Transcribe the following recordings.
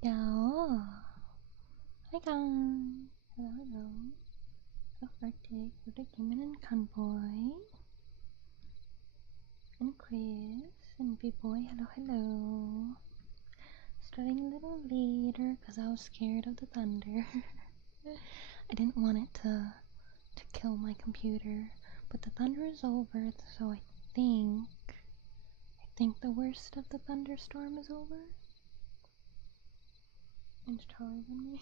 Yeah. Hi guys. Hello. Birthday Demon and Convoy. And Chris and B-Boy. Hello. Starting a little later because I was scared of the thunder. I didn't want it to kill my computer, but the thunder is over, so I think the worst of the thunderstorm is over. It's taller than me.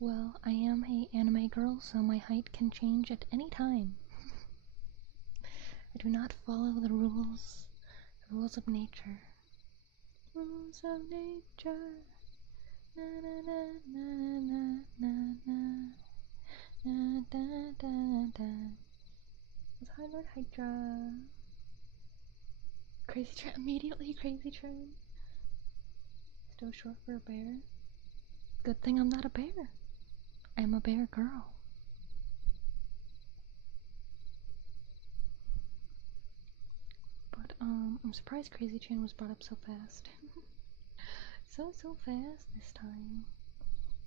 Well, I am a anime girl, so my height can change at any time. I do not follow the rules of nature. Rules of nature. Na na na na na na na. Da, da, da, da. It's High Lord Hydra. Crazy Trend. Immediately Crazy Trend. Still short for a bear. Good thing I'm not a bear. I'm a bear girl. But I'm surprised Crazy Train was brought up so fast. so fast this time.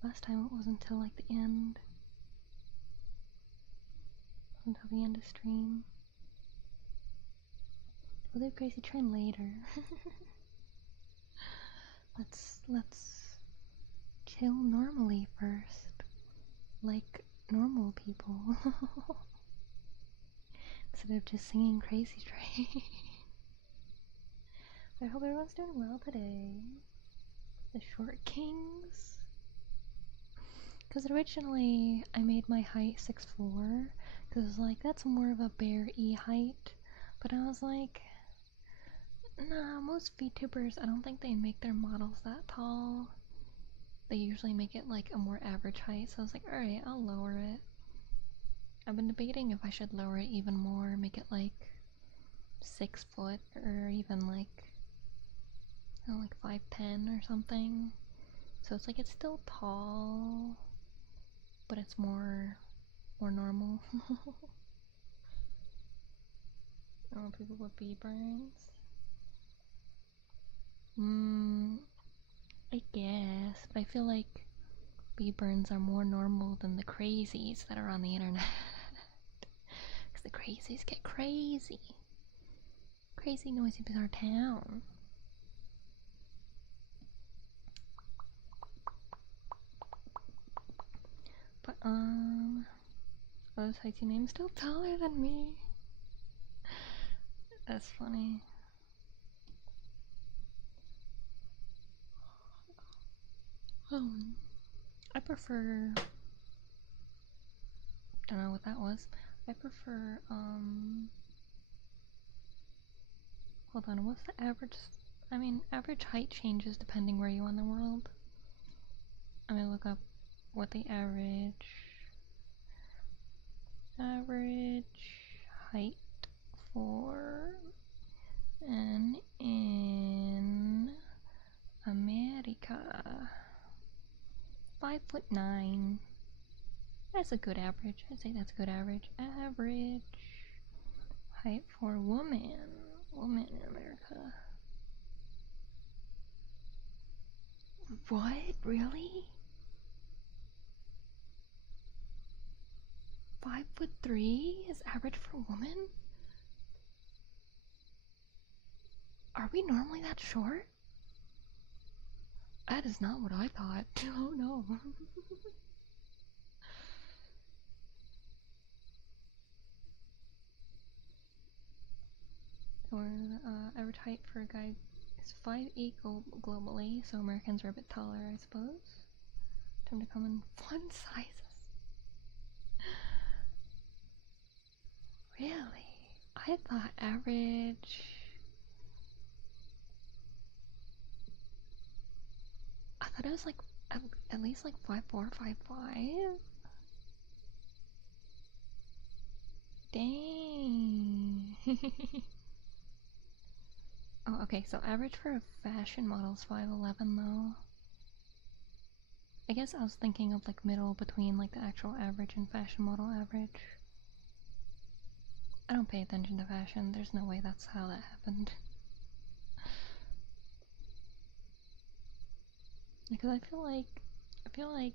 Last time it wasn't until like the end. Until the end of stream. We'll do Crazy Train later. Let's chill normally first. Like normal people. Instead of just singing Crazy Train. I hope everyone's doing well today. The Short Kings. Because originally I made my height 6'4", because like that's more of a bear-y height. But I was like, nah, most VTubers, I don't think they make their models that tall. They usually make it like a more average height, so I was like, alright, I'll lower it. I've been debating if I should lower it even more, make it like 6 foot, or even like, I don't know, like 5'10" or something. So it's like, it's still tall, but it's more normal. Oh, people with Beaberns. I guess, but I feel like Beaberns are more normal than the crazies that are on the internet. Because the crazies get crazy. Crazy, noisy, bizarre town. But, oh, this heighty name is still taller than me. That's funny. I prefer, don't know what that was. I prefer, hold on, what's the average, I mean, average height changes depending where you are in the world. I'm gonna look up what the average height for an 5'9". That's a good average. I'd say that's a good average. Average height for woman. Woman in America. What? Really? 5'3" is average for women? Are we normally that short? That is not what I thought. Oh no. Or average height for a guy is 5'8" globally, so Americans are a bit taller, I suppose. Time to come in fun sizes. Really? I thought average. I thought it was like at least like 5'4", 5'5". Dang. Oh, okay, so average for a fashion model is 5'11" though. I guess I was thinking of like middle between like the actual average and fashion model average. I don't pay attention to fashion, there's no way that's how that happened. Because I feel like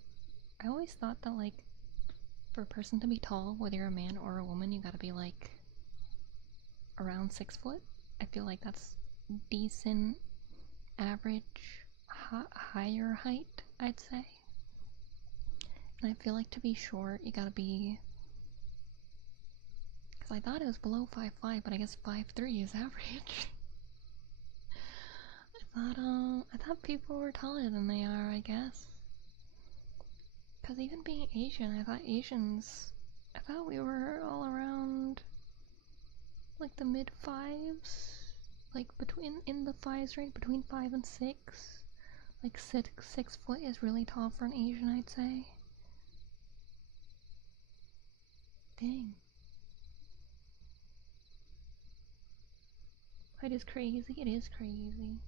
I always thought that like for a person to be tall, whether you're a man or a woman, you gotta be like around 6 foot. I feel like that's decent average higher height, I'd say. And I feel like to be short, you gotta be, because I thought it was below 5'5", but I guess 5'3" is average. I thought people were taller than they are, I guess. Because even being Asian, I thought we were all around like the mid fives, like in the fives range, between 5 and 6. Like 6 foot is really tall for an Asian, I'd say. Dang. It is crazy, it is crazy.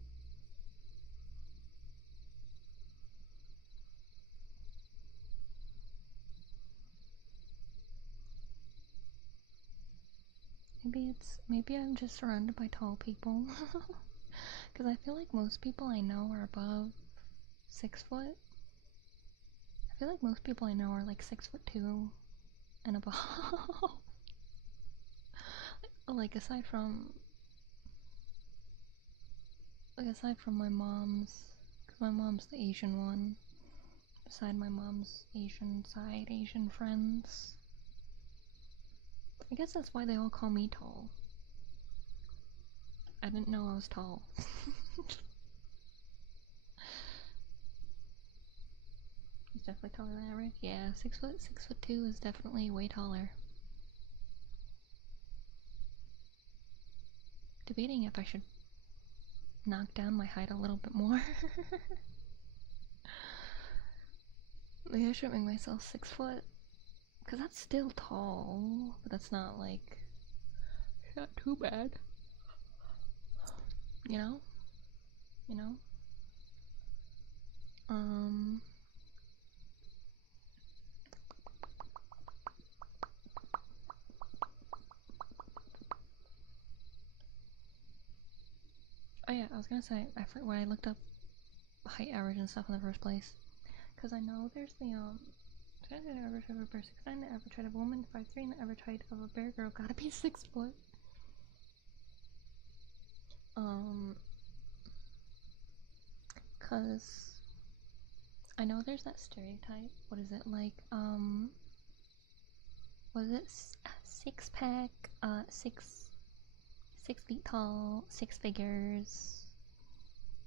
Maybe I'm just surrounded by tall people. Because I feel like most people I know are above 6 foot. I feel like most people I know are like 6'2" and above. Like aside from my mom's, because my mom's the Asian one. Beside my mom's Asian side, Asian friends. I guess that's why they all call me tall. I didn't know I was tall. He's definitely taller than average. Yeah, 6'2" is definitely way taller. Debating if I should knock down my height a little bit more. Maybe I should make myself 6 foot. Because that's still tall, but that's not like, not too bad. You know? Oh yeah, I was gonna say, I forgot when I looked up height average and stuff in the first place. Because I know there's the, the average height of a bear 6'9", the average height of a woman 5'3", and the average height of a bear girl gotta be 6 foot. Cause I know there's that stereotype, what is it, like, what is it, 6-pack, 6 feet tall, 6 figures,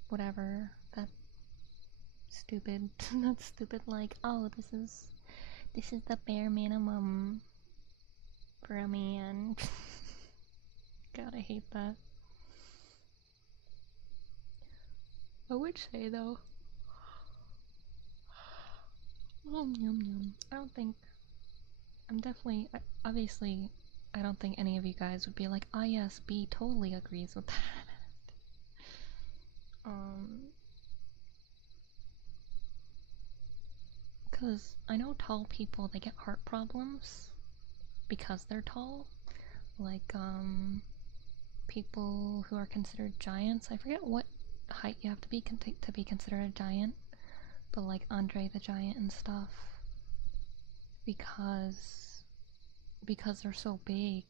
whatever, that stupid, not stupid, like, oh, this is the bare minimum for a man. God, I hate that. I would say though, I don't think, obviously, I don't think any of you guys would be like, ah yes, B totally agrees with that. Because I know tall people, they get heart problems because they're tall. Like, people who are considered giants. I forget what height you have to be considered a giant. But like Andre the Giant and stuff. Because they're so big,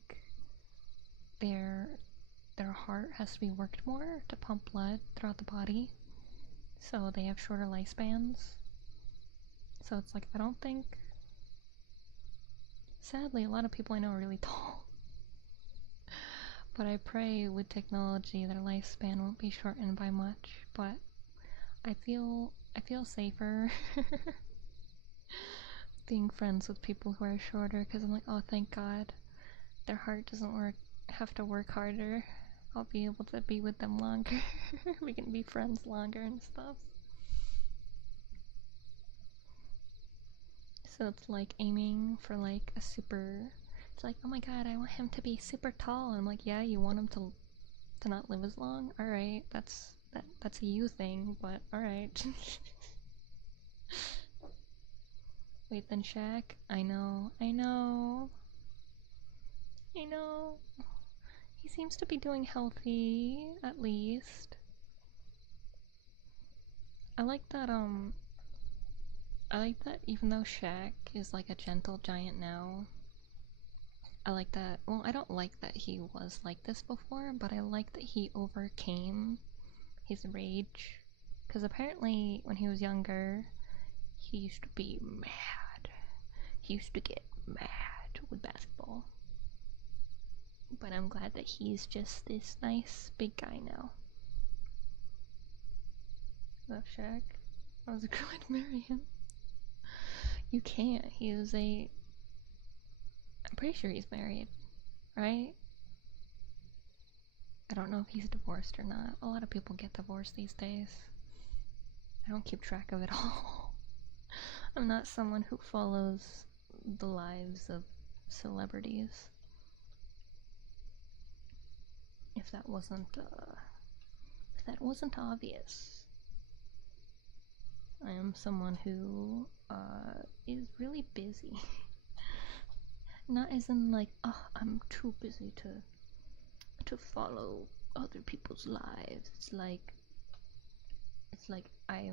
their heart has to be worked more to pump blood throughout the body, so they have shorter lifespans. So it's like, I don't think, sadly, a lot of people I know are really tall, but I pray with technology their lifespan won't be shortened by much. But I feel safer being friends with people who are shorter, because I'm like, oh, thank God their heart doesn't have to work harder. I'll be able to be with them longer. We can be friends longer and stuff. So it's like aiming for like a super, it's like, oh my God, I want him to be super tall. And I'm like, yeah, you want him to not live as long? Alright, that's a you thing, but alright. Wait, then Shaq? I know. He seems to be doing healthy, at least. I like that even though Shaq is like a gentle giant now, I like that, well, I don't like that he was like this before, but I like that he overcame his rage. Because apparently when he was younger, he used to be mad. He used to get mad with basketball. But I'm glad that he's just this nice big guy now. Love Shaq. I was going to marry him. You can't. I'm pretty sure he's married, right? I don't know if he's divorced or not. A lot of people get divorced these days. I don't keep track of it all. I'm not someone who follows the lives of celebrities. If that wasn't obvious. I am someone who is really busy. Not as in like, oh, I'm too busy to follow other people's lives. It's like I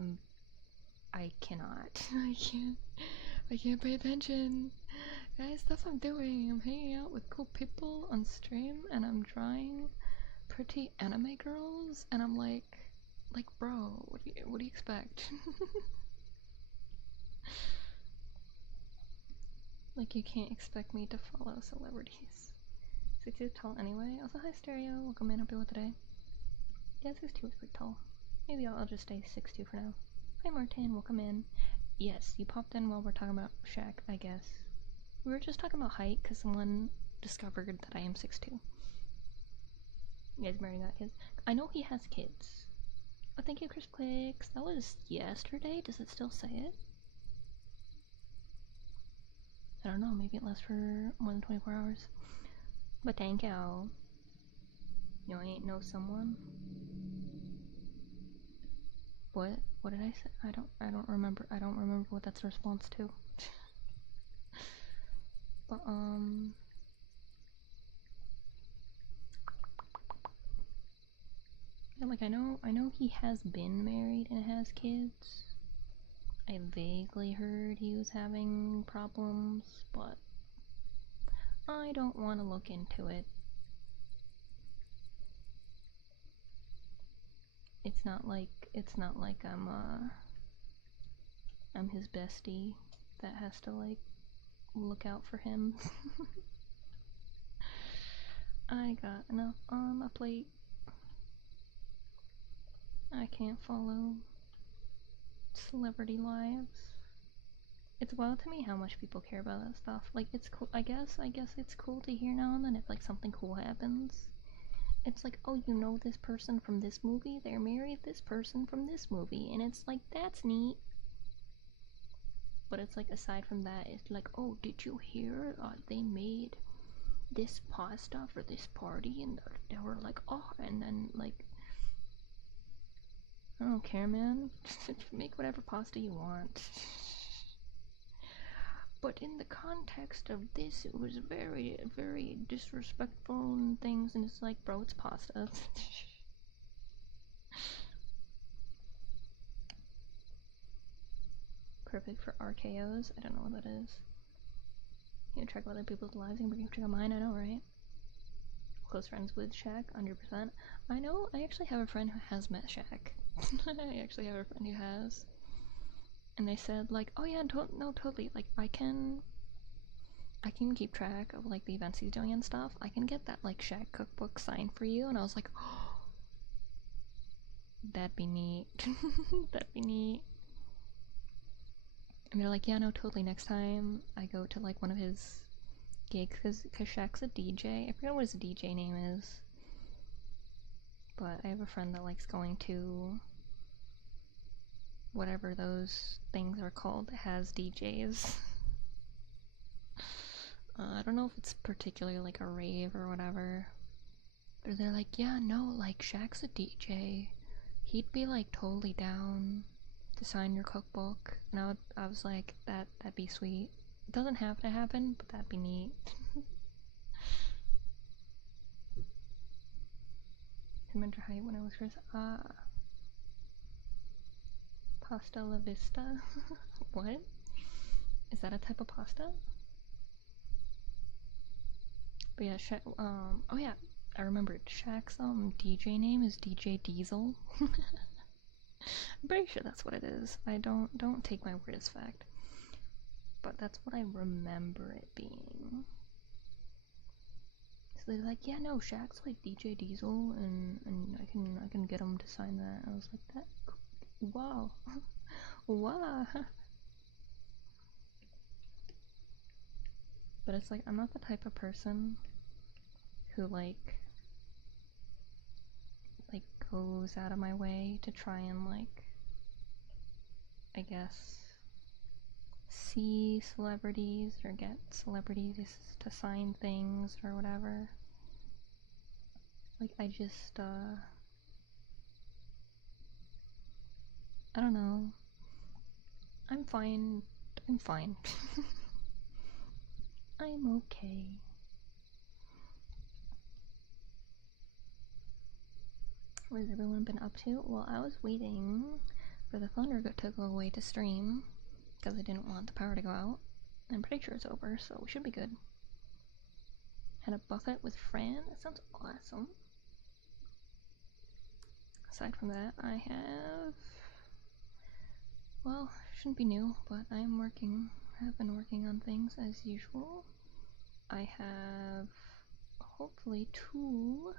cannot. I can't pay attention. Guys, stuff I'm doing. I'm hanging out with cool people on stream, and I'm drawing pretty anime girls, and I'm like, bro, what do you expect? Like, you can't expect me to follow celebrities. 6'2" is tall anyway. Also, hi Stereo, welcome in, hope you're well today. Yeah, 6'2" is pretty tall. Maybe I'll just stay 6'2" for now. Hi Martin, welcome in. Yes, you popped in while we're talking about Shaq, I guess. We were just talking about height because someone discovered that I am 6'2". You guys married that kids? I know he has kids. Oh, thank you, Chris Clicks. That was yesterday. Does it still say it? I don't know. Maybe it lasts for more than 24 hours. But thank you. You ain't know someone. What? What did I say? I don't remember. I don't remember what that's a response to. But yeah, like I know he has been married and has kids. I vaguely heard he was having problems, but I don't want to look into it. It's not like I'm his bestie that has to like look out for him. I got enough on my plate. I can't follow celebrity lives. It's wild to me how much people care about that stuff. Like, it's cool. I guess it's cool to hear now and then if like something cool happens. It's like, oh, you know this person from this movie? They're married this person from this movie, and it's like, that's neat. But it's like, aside from that, it's like, oh, did you hear? They made this pasta for this party, and they were like, oh, and then like, I don't care, man. Make whatever pasta you want. but in the context of this, it was very, very disrespectful and things, and it's like, bro, it's pasta. Perfect for RKOs. I don't know what that is. You check other people's lives, you can check out mine, I know, right? Close friends with Shaq, 100%. I know, I actually have a friend who has met Shaq. I actually have a friend who has. And they said, like, oh yeah, no, totally, like, I can keep track of, like, the events he's doing and stuff. I can get that, like, Shaq cookbook signed for you. And I was like, oh, that'd be neat. That'd be neat. And they're like, yeah, no, totally, next time I go to, like, one of his gigs, because Shaq's a DJ. I forget what his DJ name is. But I have a friend that likes going to whatever those things are called that has DJs. I don't know if it's particularly like a rave or whatever. But they're like, yeah, no, like, Shaq's a DJ. He'd be, like, totally down to sign your cookbook. And I was like, that'd be sweet. It doesn't have to happen, but that'd be neat. Remember height when I was first pasta la vista. What? Is that a type of pasta? But yeah, oh yeah, I remembered. Shaq's DJ name is DJ Diesel. I'm pretty sure that's what it is. I don't take my word as fact. But that's what I remember it being. So they're like, yeah, no, Shaq's like DJ Diesel, and I can get him to sign that. I was like, that, wow, wow. But it's like, I'm not the type of person who like goes out of my way to try and, like, I guess, see celebrities or get celebrities to sign things or whatever. Like, I just, I don't know. I'm fine. I'm fine. I'm okay. What has everyone been up to? Well, I was waiting for the thunder to go away to stream, because I didn't want the power to go out. I'm pretty sure it's over, so we should be good. Had a buffet with Fran. That sounds awesome. Aside from that, I have, well, shouldn't be new, but I have been working on things as usual. I have hopefully 2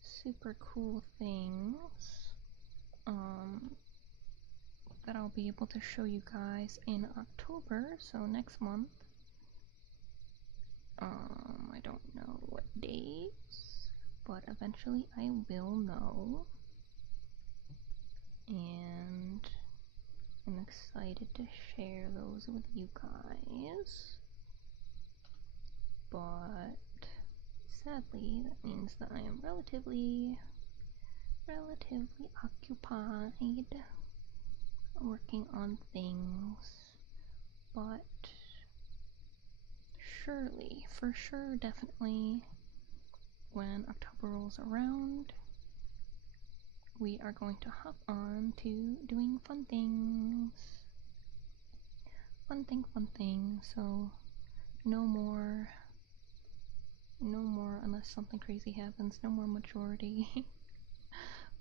super cool things that I'll be able to show you guys in October, so next month. I don't know what dates, but eventually I will know, and I'm excited to share those with you guys. But sadly, that means that I am relatively occupied working on things, but surely, for sure, definitely, when October rolls around, we are going to hop on to doing fun things. Fun thing, so no more unless something crazy happens, no more majority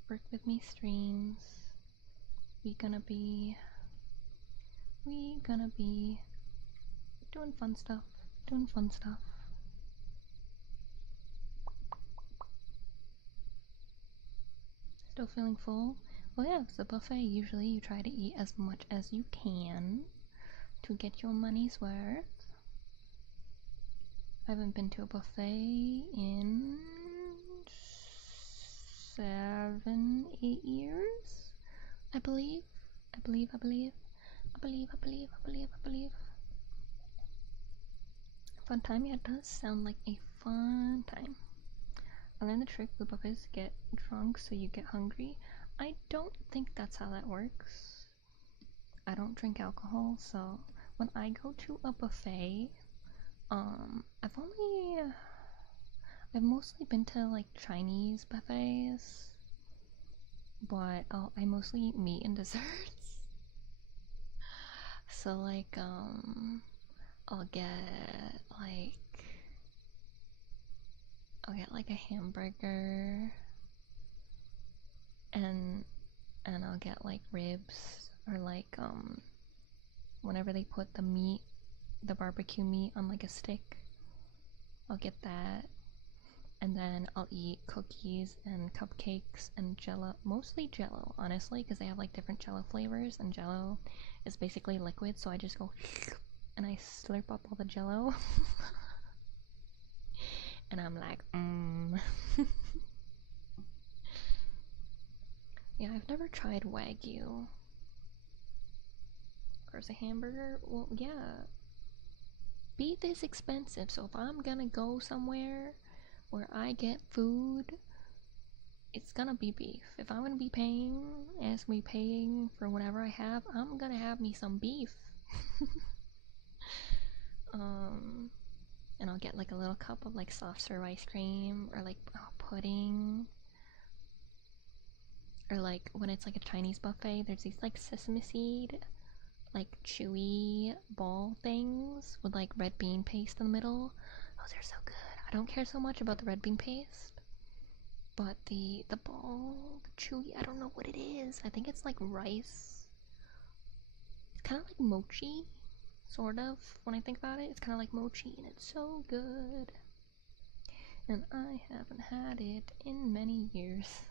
work with me streams. We gonna be doing fun stuff. Still feeling full? Well, yeah, it's a buffet. Usually you try to eat as much as you can to get your money's worth. I haven't been to a buffet in 7, 8 years, I believe. Fun time? Yeah, it does sound like a fun time. I learned the trick with buffets: get drunk so you get hungry. I don't think that's how that works. I don't drink alcohol, so when I go to a buffet, I've mostly been to like Chinese buffets, but I mostly eat meat and desserts. So like I'll get like a hamburger and I'll get like ribs, or like whenever they put the barbecue meat on like a stick, I'll get that. And then I'll eat cookies and cupcakes and jello, mostly jello, honestly, because they have like different jello flavors, and jello is basically liquid, so I just go and I slurp up all the jello. And I'm like, Yeah, I've never tried Wagyu. Of course, a hamburger, well, yeah. Beef is expensive, so if I'm gonna go somewhere where I get food, it's gonna be beef. If I'm gonna be paying for whatever I have, I'm gonna have me some beef. And I'll get like a little cup of like soft serve ice cream, or like pudding. Or like when it's like a Chinese buffet, there's these like sesame seed, like chewy ball things with like red bean paste in the middle. Those are so good. I don't care so much about the red bean paste, but the ball, the chewy, I don't know what it is. I think it's like rice. It's kind of like mochi, sort of. When I think about it, it's kind of like mochi, and it's so good. And I haven't had it in many years.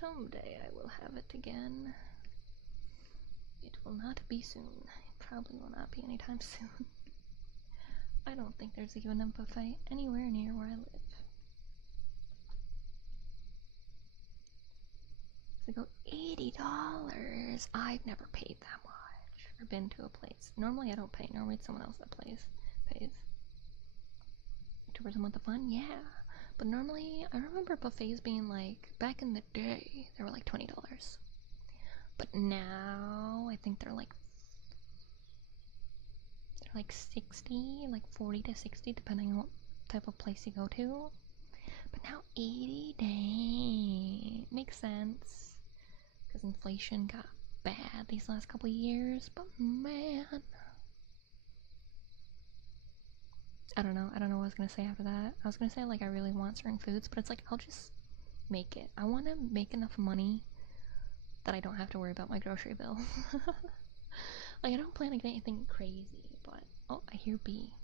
Someday I will have it again. It will not be soon. It probably will not be anytime soon. I don't think there's even a buffet anywhere near where I live. So go $80. I've never paid that much or been to a place. Normally I don't pay. Normally it's someone else that pays. Tourism with the fun, yeah. But normally I remember buffets being like, back in the day, they were like $20. But now I think they're like 60, like 40 to 60, depending on what type of place you go to. But now 80, dang, makes sense, because inflation got bad these last couple years. But man, I don't know what I was gonna say after that. I was gonna say like I really want certain foods, but it's like I'll just make it. I want to make enough money that I don't have to worry about my grocery bill. Like I don't plan to get anything crazy, but oh, I hear B.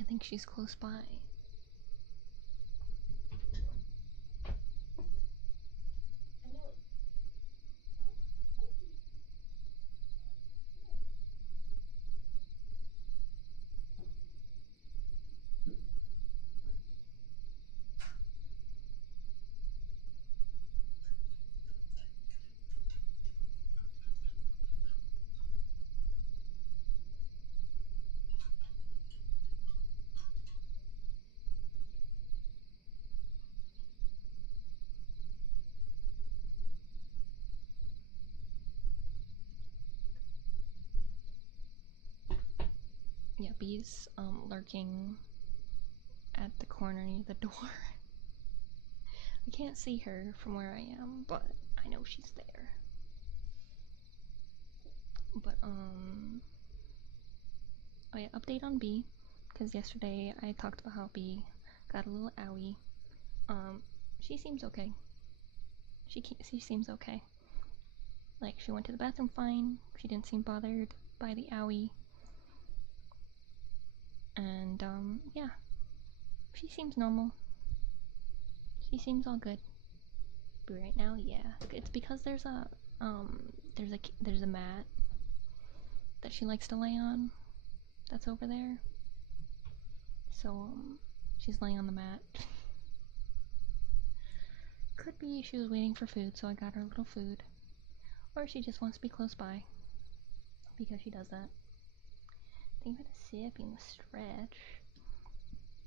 I think she's close by. Yeah, B's lurking at the corner near the door. I can't see her from where I am, but I know she's there. But oh yeah, update on B, because yesterday I talked about how B got a little owie. She seems okay. She seems okay. Like, she went to the bathroom fine. She didn't seem bothered by the owie. And yeah, she seems normal. She seems all good. But right now, yeah, it's because there's a mat that she likes to lay on that's over there. So she's laying on the mat. Could be she was waiting for food, so I got her a little food. Or she just wants to be close by, because she does that. I think I'm gonna sip and stretch.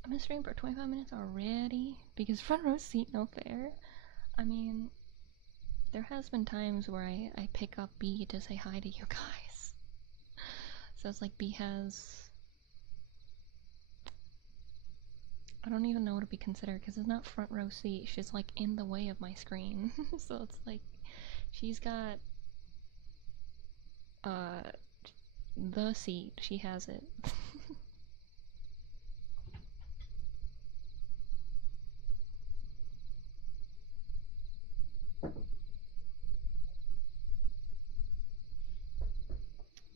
I'm gonna stream for 25 minutes already, because front row seat, no fair. I mean, There has been times where I pick up B to say hi to you guys. So it's like B has... I don't even know what to be considered because it's not front row seat. She's like in the way of my screen. So it's like she's got the seat. She has it.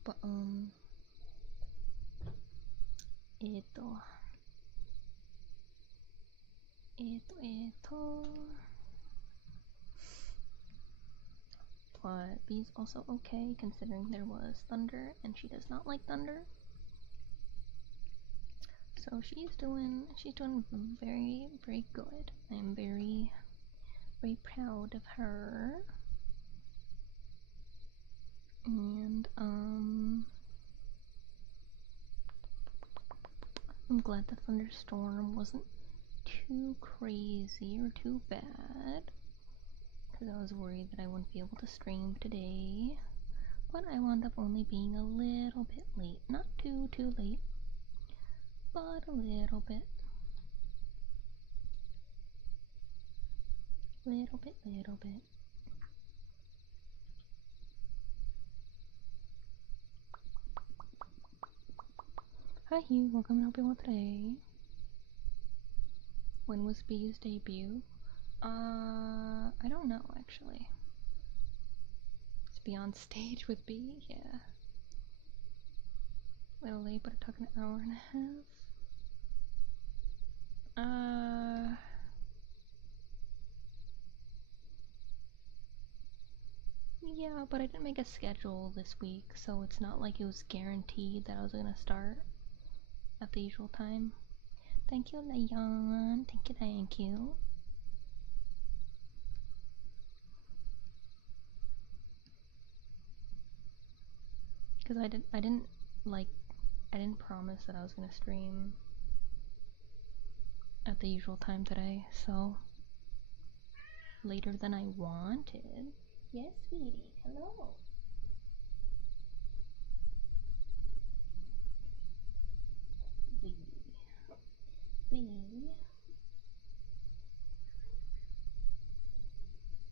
But but B's also okay considering there was thunder and she does not like thunder. So she's doing very, very good. I'm very, very proud of her. And I'm glad the thunderstorm wasn't too crazy or too bad, because I was worried that I wouldn't be able to stream today. But I wound up only being a little bit late. Not too late, but a little bit. Little bit. Hi Hugh, welcome to Help You Out today. When was B's debut? I don't know actually. To be on stage with B? Yeah. A little late, but it took an hour and a half. Yeah, but I didn't make a schedule this week, so it's not like it was guaranteed that I was gonna start at the usual time. Thank you, Leon. Thank you. Because I didn't promise that I was gonna stream at the usual time today, so later than I wanted. Yes, sweetie. Hello.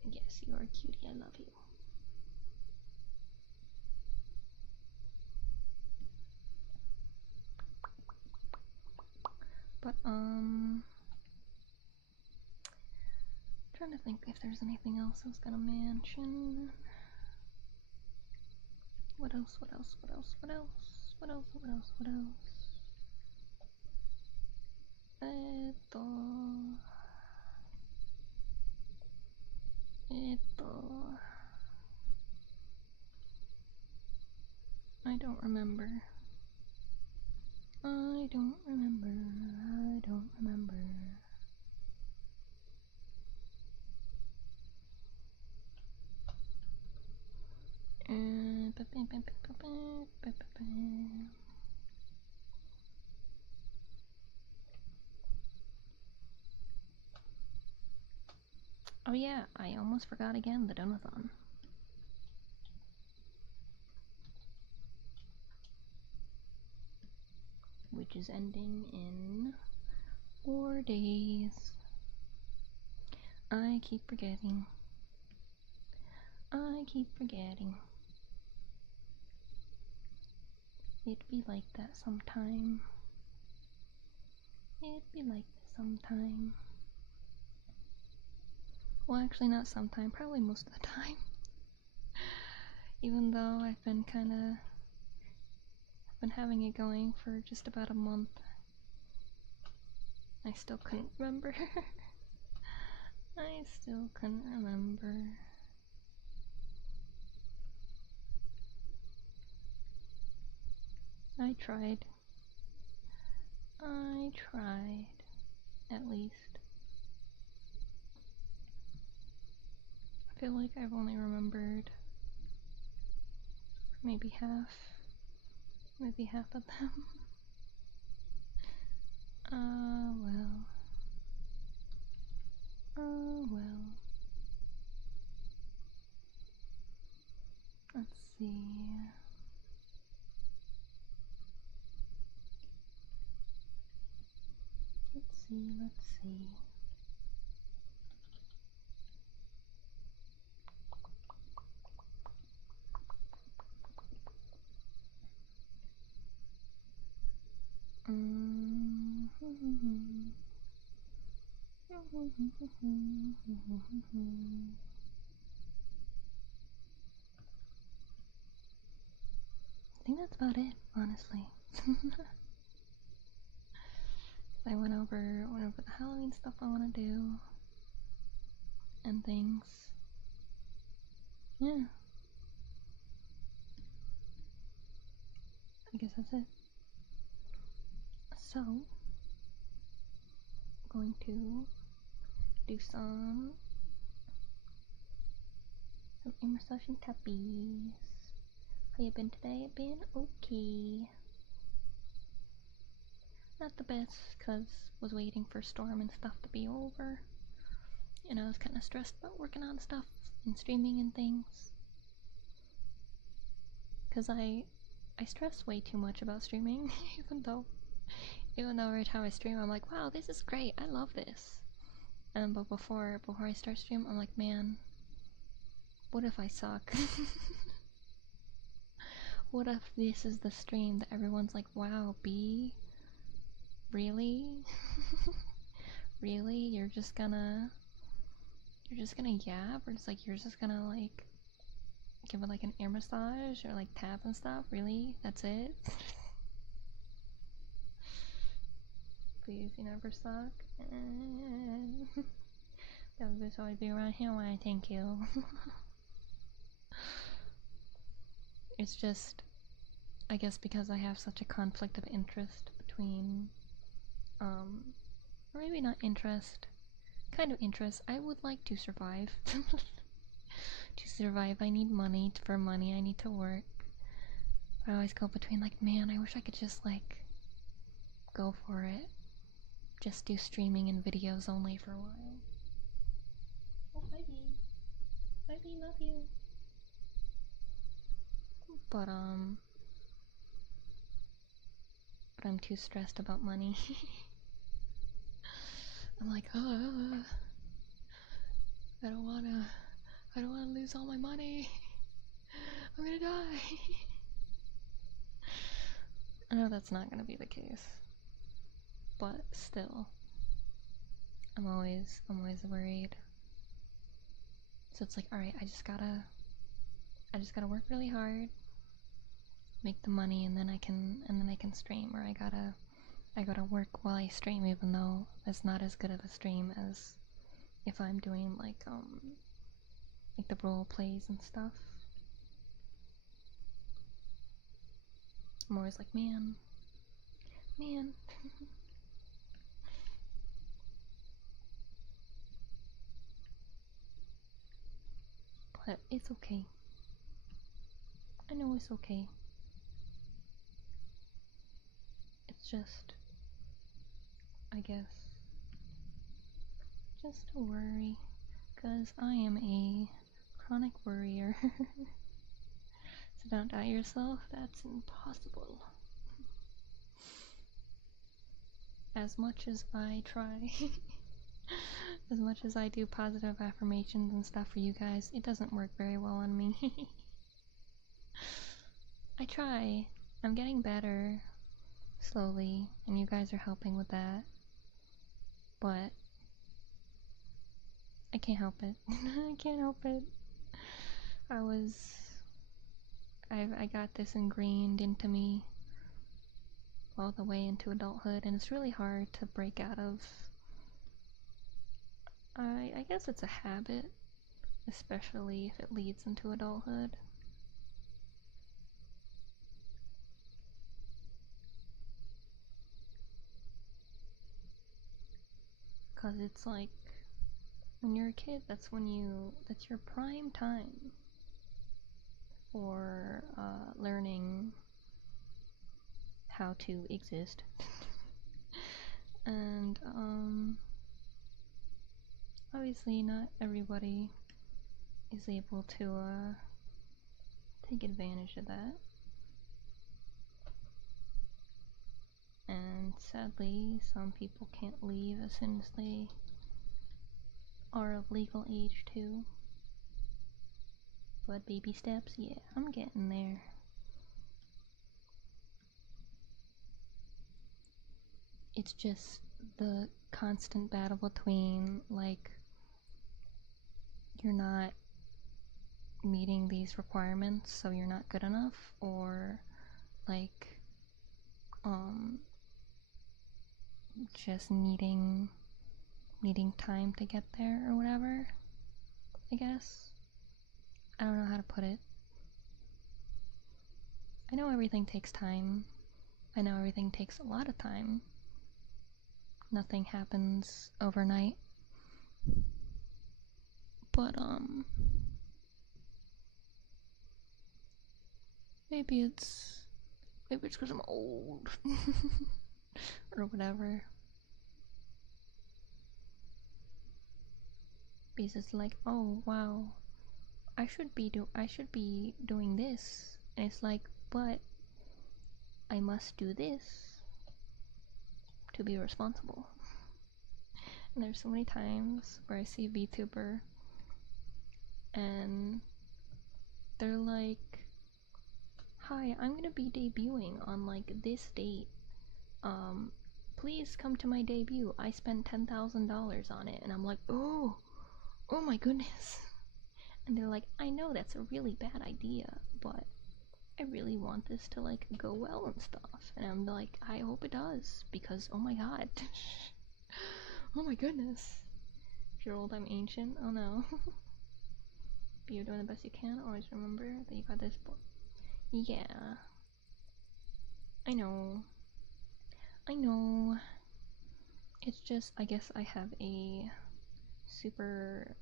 Yes, you are a cutie. I love you. But trying to think if there's anything else I was gonna mention. What else? I don't remember. Oh yeah, I almost forgot again, the donathon. Which is ending in 4 days. I keep forgetting. It'd be like that sometime. Well, actually not sometime, probably most of the time. Even though I've been having it going for just about a month. I still couldn't remember. I tried. At least. I feel like I've only remembered maybe half of them. Oh well. see. Let's see. I think that's about it, honestly. I went over the Halloween stuff I want to do and things. Yeah. I guess that's it. So, I'm going to do some immersion tappies. How you been today? Been okay. Not the best, cause was waiting for Storm and stuff to be over, and I was kind of stressed about working on stuff and streaming and things. Cause I stress way too much about streaming, even though every time I stream, I'm like, wow, this is great. I love this. But before I start stream, I'm like, man, what if I suck? What if this is the stream that everyone's like, wow, B? Really? Really? You're just gonna yap? Or just like, you're just gonna like give it like an ear massage or like tap and stuff? Really? That's it? Please, you never suck. That would just always be around here. Why? Thank you. It's just, I guess because I have such a conflict of interest between, or maybe not interest, kind of interest. I would like to survive. To survive, I need money. For money, I need to work. I always go between like, man, I wish I could just like go for it. Just do streaming and videos only for a while. Oh, hi Bee. Hi Bee, love you. But I'm too stressed about money. I'm like, I don't wanna lose all my money. I'm gonna die. I know that's not gonna be the case, but still, I'm always worried. So it's like, all right, I just gotta work really hard, make the money, and then I can stream, or I gotta work while I stream, even though it's not as good of a stream as if I'm doing like the role plays and stuff. I'm always like, man. But it's okay. I know it's okay. It's just, I guess, just a worry, because I am a chronic worrier. So don't doubt yourself, that's impossible. As much as I try, as much as I do positive affirmations and stuff for you guys, it doesn't work very well on me. I try. I'm getting better, slowly, and you guys are helping with that. But I can't help it. I can't help it. I got this ingrained into me all the way into adulthood, and it's really hard to break out of. I guess it's a habit, especially if it leads into adulthood. Cause it's like, when you're a kid, that's your prime time for learning how to exist. And obviously not everybody is able to take advantage of that. And sadly, some people can't leave as soon as they are of legal age too. But baby steps, yeah, I'm getting there. It's just the constant battle between, like, you're not meeting these requirements, so you're not good enough, or, like, just needing time to get there or whatever, I guess. I don't know how to put it. I know everything takes time. I know everything takes a lot of time. Nothing happens overnight. But, maybe it's because I'm old. Or whatever. Because it's like, oh wow, I should be doing this. And it's like, but I must do this to be responsible. And there's so many times where I see a VTuber and they're like, hi, I'm gonna be debuting on like this date. Please come to my debut. I spent $10,000 on it. And I'm like, oh my goodness. And they're like, I know that's a really bad idea, but I really want this to like go well and stuff. And I'm like, I hope it does, because oh my god. Oh my goodness. If you're old, I'm ancient. Oh no. But you're doing the best you can. Always remember that you got this book. Yeah. I know. It's just, I guess I have a super,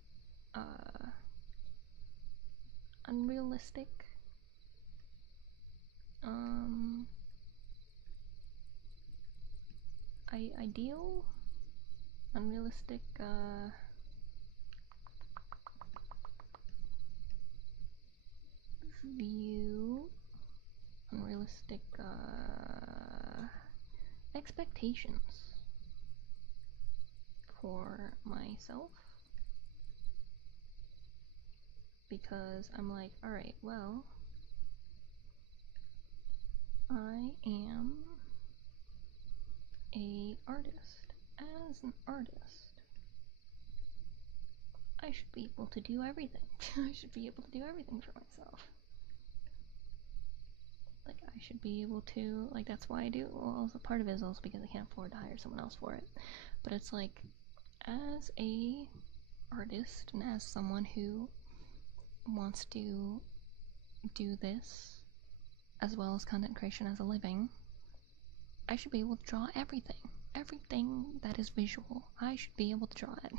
unrealistic, ideal? Unrealistic, view, unrealistic, expectations for myself, because I'm like, alright, well, I am a artist. As an artist, I should be able to do everything. I should be able to do everything for myself. Like, I should be able to, like, that's why I do, well, also part of it is also because I can't afford to hire someone else for it. But it's like, as a artist and as someone who wants to do this as well as content creation as a living, I should be able to draw everything. Everything that is visual, I should be able to draw it.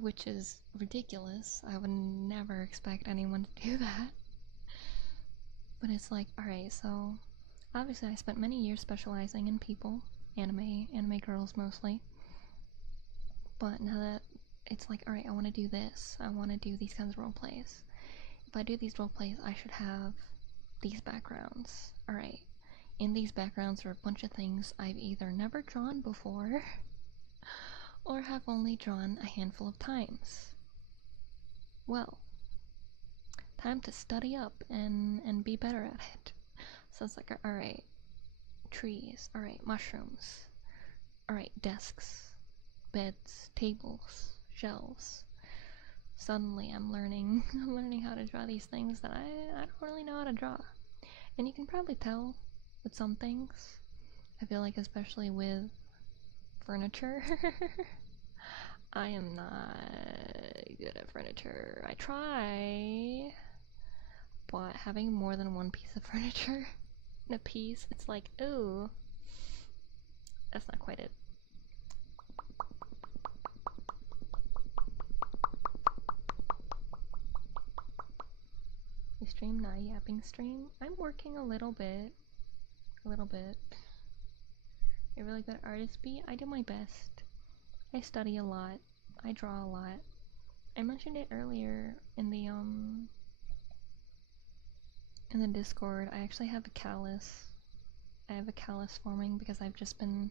Which is ridiculous. I would never expect anyone to do that. But it's like, alright, so obviously I spent many years specializing in people, anime girls mostly. But now that it's like, alright, I want to do this, I want to do these kinds of role plays. If I do these role plays, I should have these backgrounds. Alright, in these backgrounds are a bunch of things I've either never drawn before or have only drawn a handful of times. Well, time to study up and be better at it. So it's like, alright, trees, alright, mushrooms, alright, desks, beds, tables, shelves. Suddenly I'm learning how to draw these things that I don't really know how to draw. And you can probably tell with some things. I feel like especially with furniture. I am not good at furniture. I try, but having more than one piece of furniture in a piece, it's like, ooh, that's not quite it. You stream, not yapping stream? I'm working a little bit. You're really good artist, B? I do my best. I study a lot. I draw a lot. I mentioned it earlier in the in the Discord, I actually have a callus. I have a callus forming because I've just been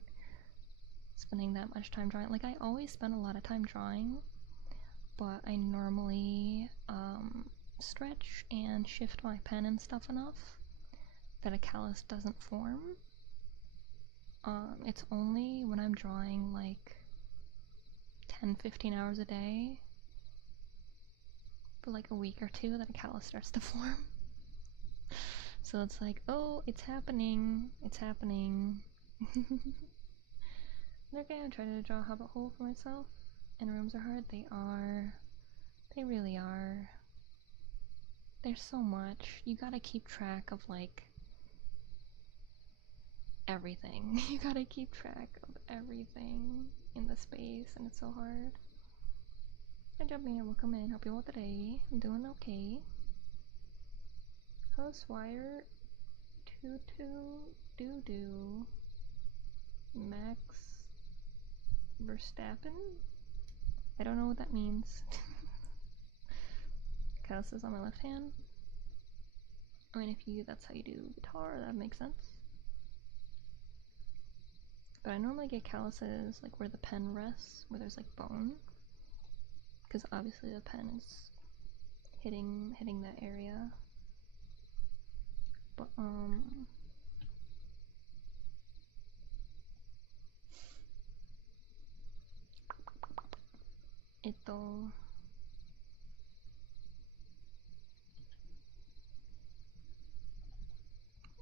spending that much time drawing. Like, I always spend a lot of time drawing, but I normally stretch and shift my pen and stuff enough that a callus doesn't form. It's only when I'm drawing like 10-15 hours a day for like a week or two that a callus starts to form. So it's like, oh, it's happening, it's happening. Okay, I'm trying to draw a hobbit hole for myself, and rooms are hard. They are. They really are. There's so much. You gotta keep track of, like, everything. You gotta keep track of everything in the space, and it's so hard. Hi, Jumpman, welcome in. Hope you're well today. I'm doing okay. How's Wire? Doo-doo. Max Verstappen? I don't know what that means. Callus is on my left hand. I mean, if that's how you do guitar, that makes sense. But I normally get calluses like where the pen rests, where there's like bone, because obviously the pen is hitting that area. But I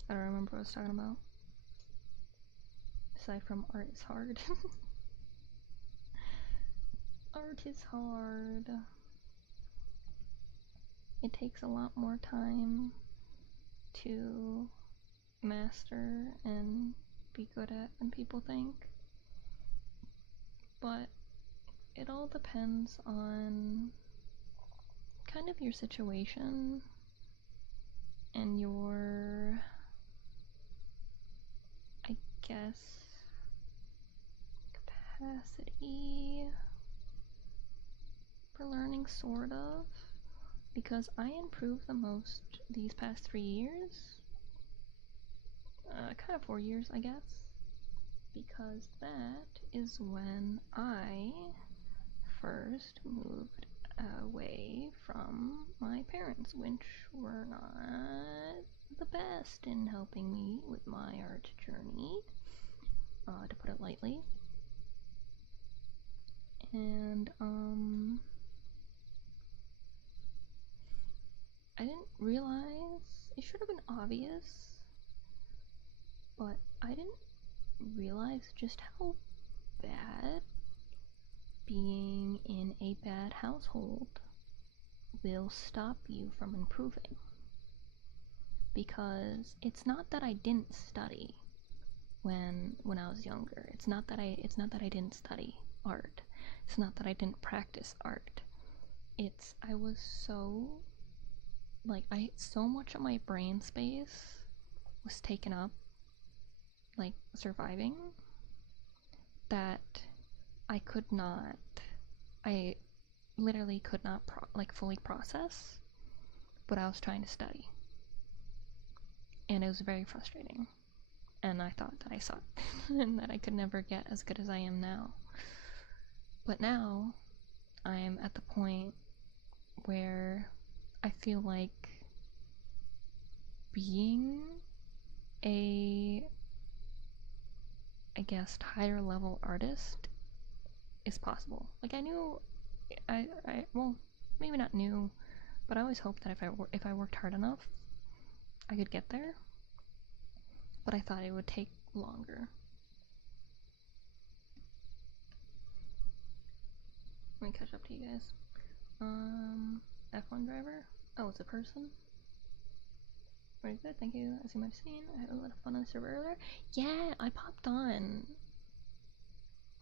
don't remember what I was talking about. Aside from art is hard. Art is hard. It takes a lot more time to master and be good at than people think. But it all depends on kind of your situation and your, I guess, capacity for learning, sort of. Because I improved the most these past 3 years. Kind of 4 years, I guess. Because that is when I first moved away from my parents, which were not the best in helping me with my art journey, to put it lightly. And I didn't realize, it should have been obvious, but I didn't realize just how bad being in a bad household will stop you from improving. Because it's not that I didn't study when I was younger. It's not that I didn't study art. It's not that I didn't practice art. It's I was so so much of my brain space was taken up like surviving that I literally could not fully process what I was trying to study. And it was very frustrating. And I thought that I sucked and that I could never get as good as I am now. But now I'm at the point where I feel like being a, I guess, higher level artist is possible. Like I knew, well, maybe not new, but I always hoped that if I worked hard enough, I could get there. But I thought it would take longer. Let me catch up to you guys. F1 driver? Oh, it's a person? Very good, thank you. As you might have seen, I had a lot of fun on the server earlier. Yeah, I popped on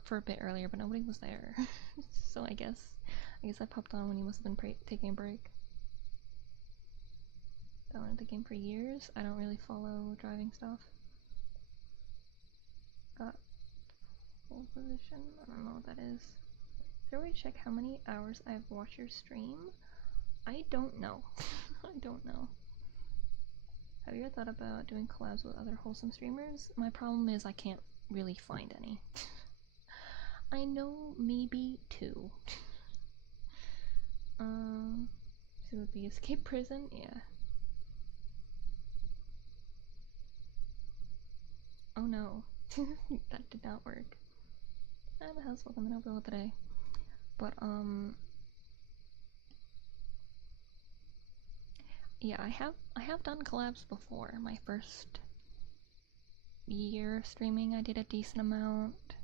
for a bit earlier, but nobody was there. So I guess I popped on when you must have been taking a break. I wanted the game for years. I don't really follow driving stuff. Got full position. I don't know what that is. Is there a way to check how many hours I've watched your stream? I don't know. I don't know. Have you ever thought about doing collabs with other wholesome streamers? My problem is I can't really find any. I know maybe 2. So it would be Escape Prison, yeah. Oh no, that did not work. I'm a household, I'm gonna go today. But yeah, I have done collabs before. My first year of streaming I did a decent amount.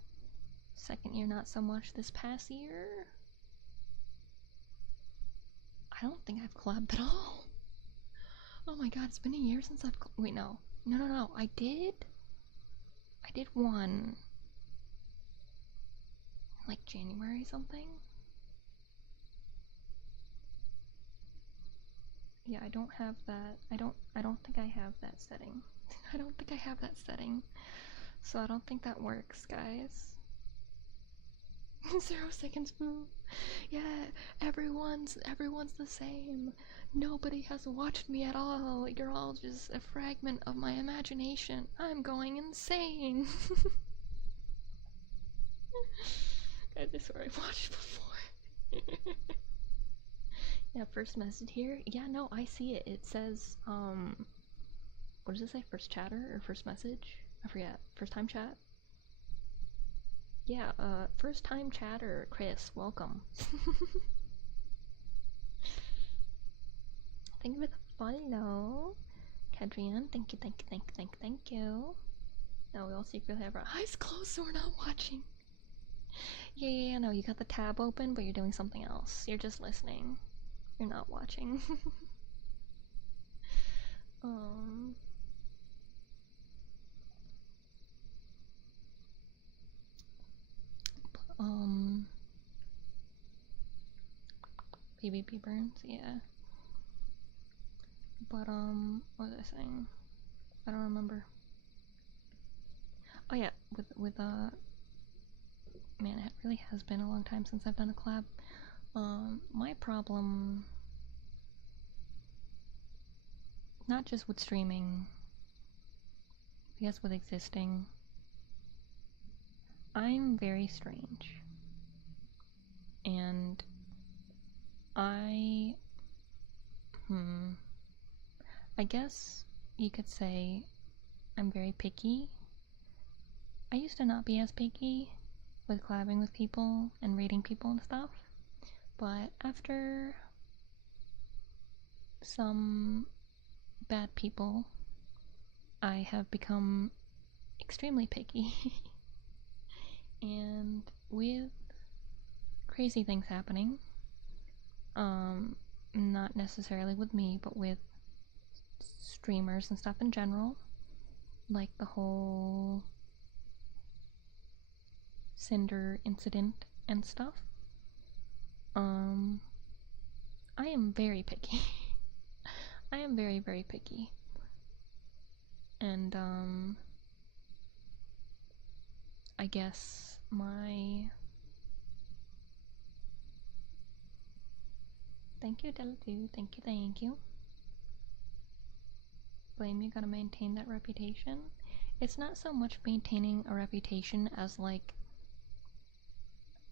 Second year not so much. This past year I don't think I've collabed at all. Oh my god, it's been a year since I've wait, no. I did one like January something. Yeah, I don't have that. I don't think I have that setting. I don't think I have that setting. So I don't think that works, guys. 0 seconds move. Yeah, everyone's the same. Nobody has watched me at all. You're all just a fragment of my imagination. I'm going insane. Guys, I swear I've watched before. Yeah, first message here. Yeah, no, I see it. It says, what does it say? First chatter or first message? I forget. First time chat? Yeah, first time chatter, Chris, welcome. Thank you for the follow. Kadrian, thank you. Now we all secretly have our eyes closed so we're not watching. Yeah, no, you got the tab open, but you're doing something else. You're just listening. You're not watching. Baby Beaberns, yeah. But, what was I saying? I don't remember. Oh yeah, man, it really has been a long time since I've done a collab. My problem, not just with streaming, I guess with existing, I'm very strange. And I guess you could say I'm very picky. I used to not be as picky with collabing with people and rating people and stuff, but after some bad people, I have become extremely picky. And with crazy things happening, not necessarily with me, but with streamers and stuff in general, like the whole Cinder incident and stuff, I am very picky. I am very, very picky. And, I guess thank you, Delatu, thank you. Blame, you gotta maintain that reputation. It's not so much maintaining a reputation as like,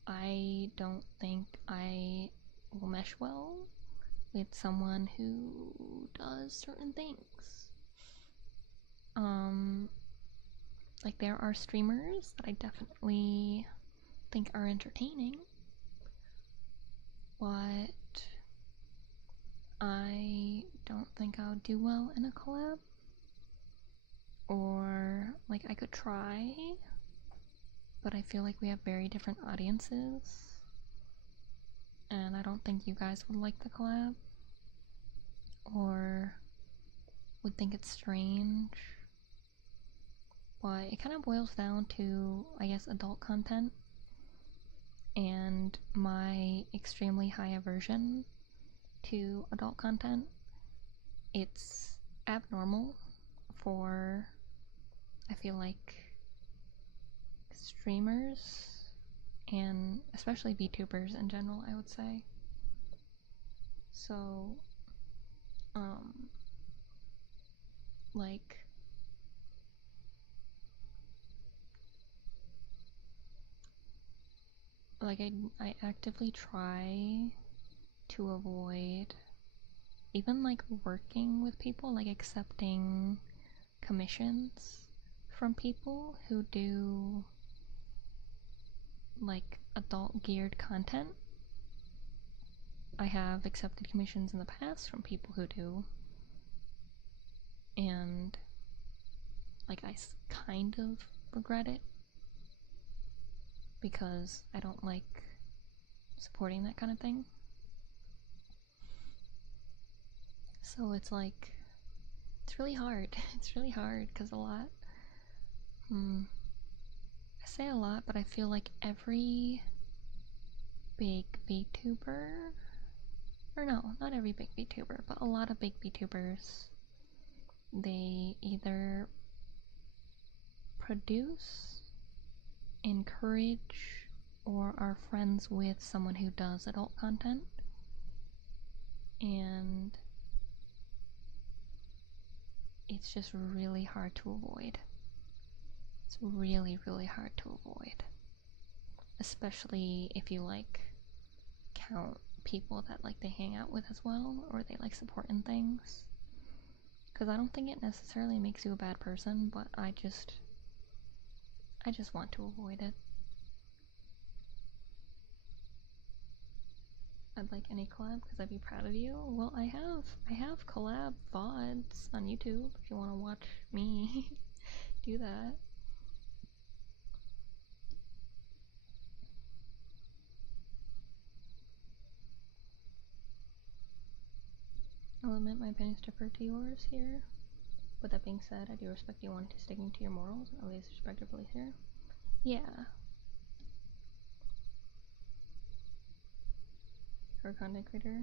I don't think I will mesh well with someone who does certain things. Like there are streamers that I definitely think are entertaining, but I don't think I would do well in a collab. Or, like, I could try, but I feel like we have very different audiences, and I don't think you guys would like the collab, or would think it's strange. But it kind of boils down to, I guess, adult content, and my extremely high aversion to adult content. It's abnormal for, I feel like, streamers and especially VTubers in general, I would say. So like, I actively try to avoid even like working with people, like accepting commissions from people who do like adult geared content. I have accepted commissions in the past from people who do, and like I kind of regret it because I don't like supporting that kind of thing. So it's like, it's really hard. It's really hard because a lot, I say a lot, but I feel like every big VTuber, or no, not every big VTuber, but a lot of big VTubers, they either produce, encourage, or are friends with someone who does adult content. And it's just really hard to avoid. It's really, really hard to avoid. Especially if you like count people that like they hang out with as well, or they like support in things. Because I don't think it necessarily makes you a bad person, but I just want to avoid it. I'd like any collab because I'd be proud of you. Well, I have collab VODs on YouTube if you want to watch me do that. I'll admit my opinions differ to yours here. With that being said, I do respect you wanting to sticking to your morals, and at least respect your beliefs here. Yeah. For a content creator,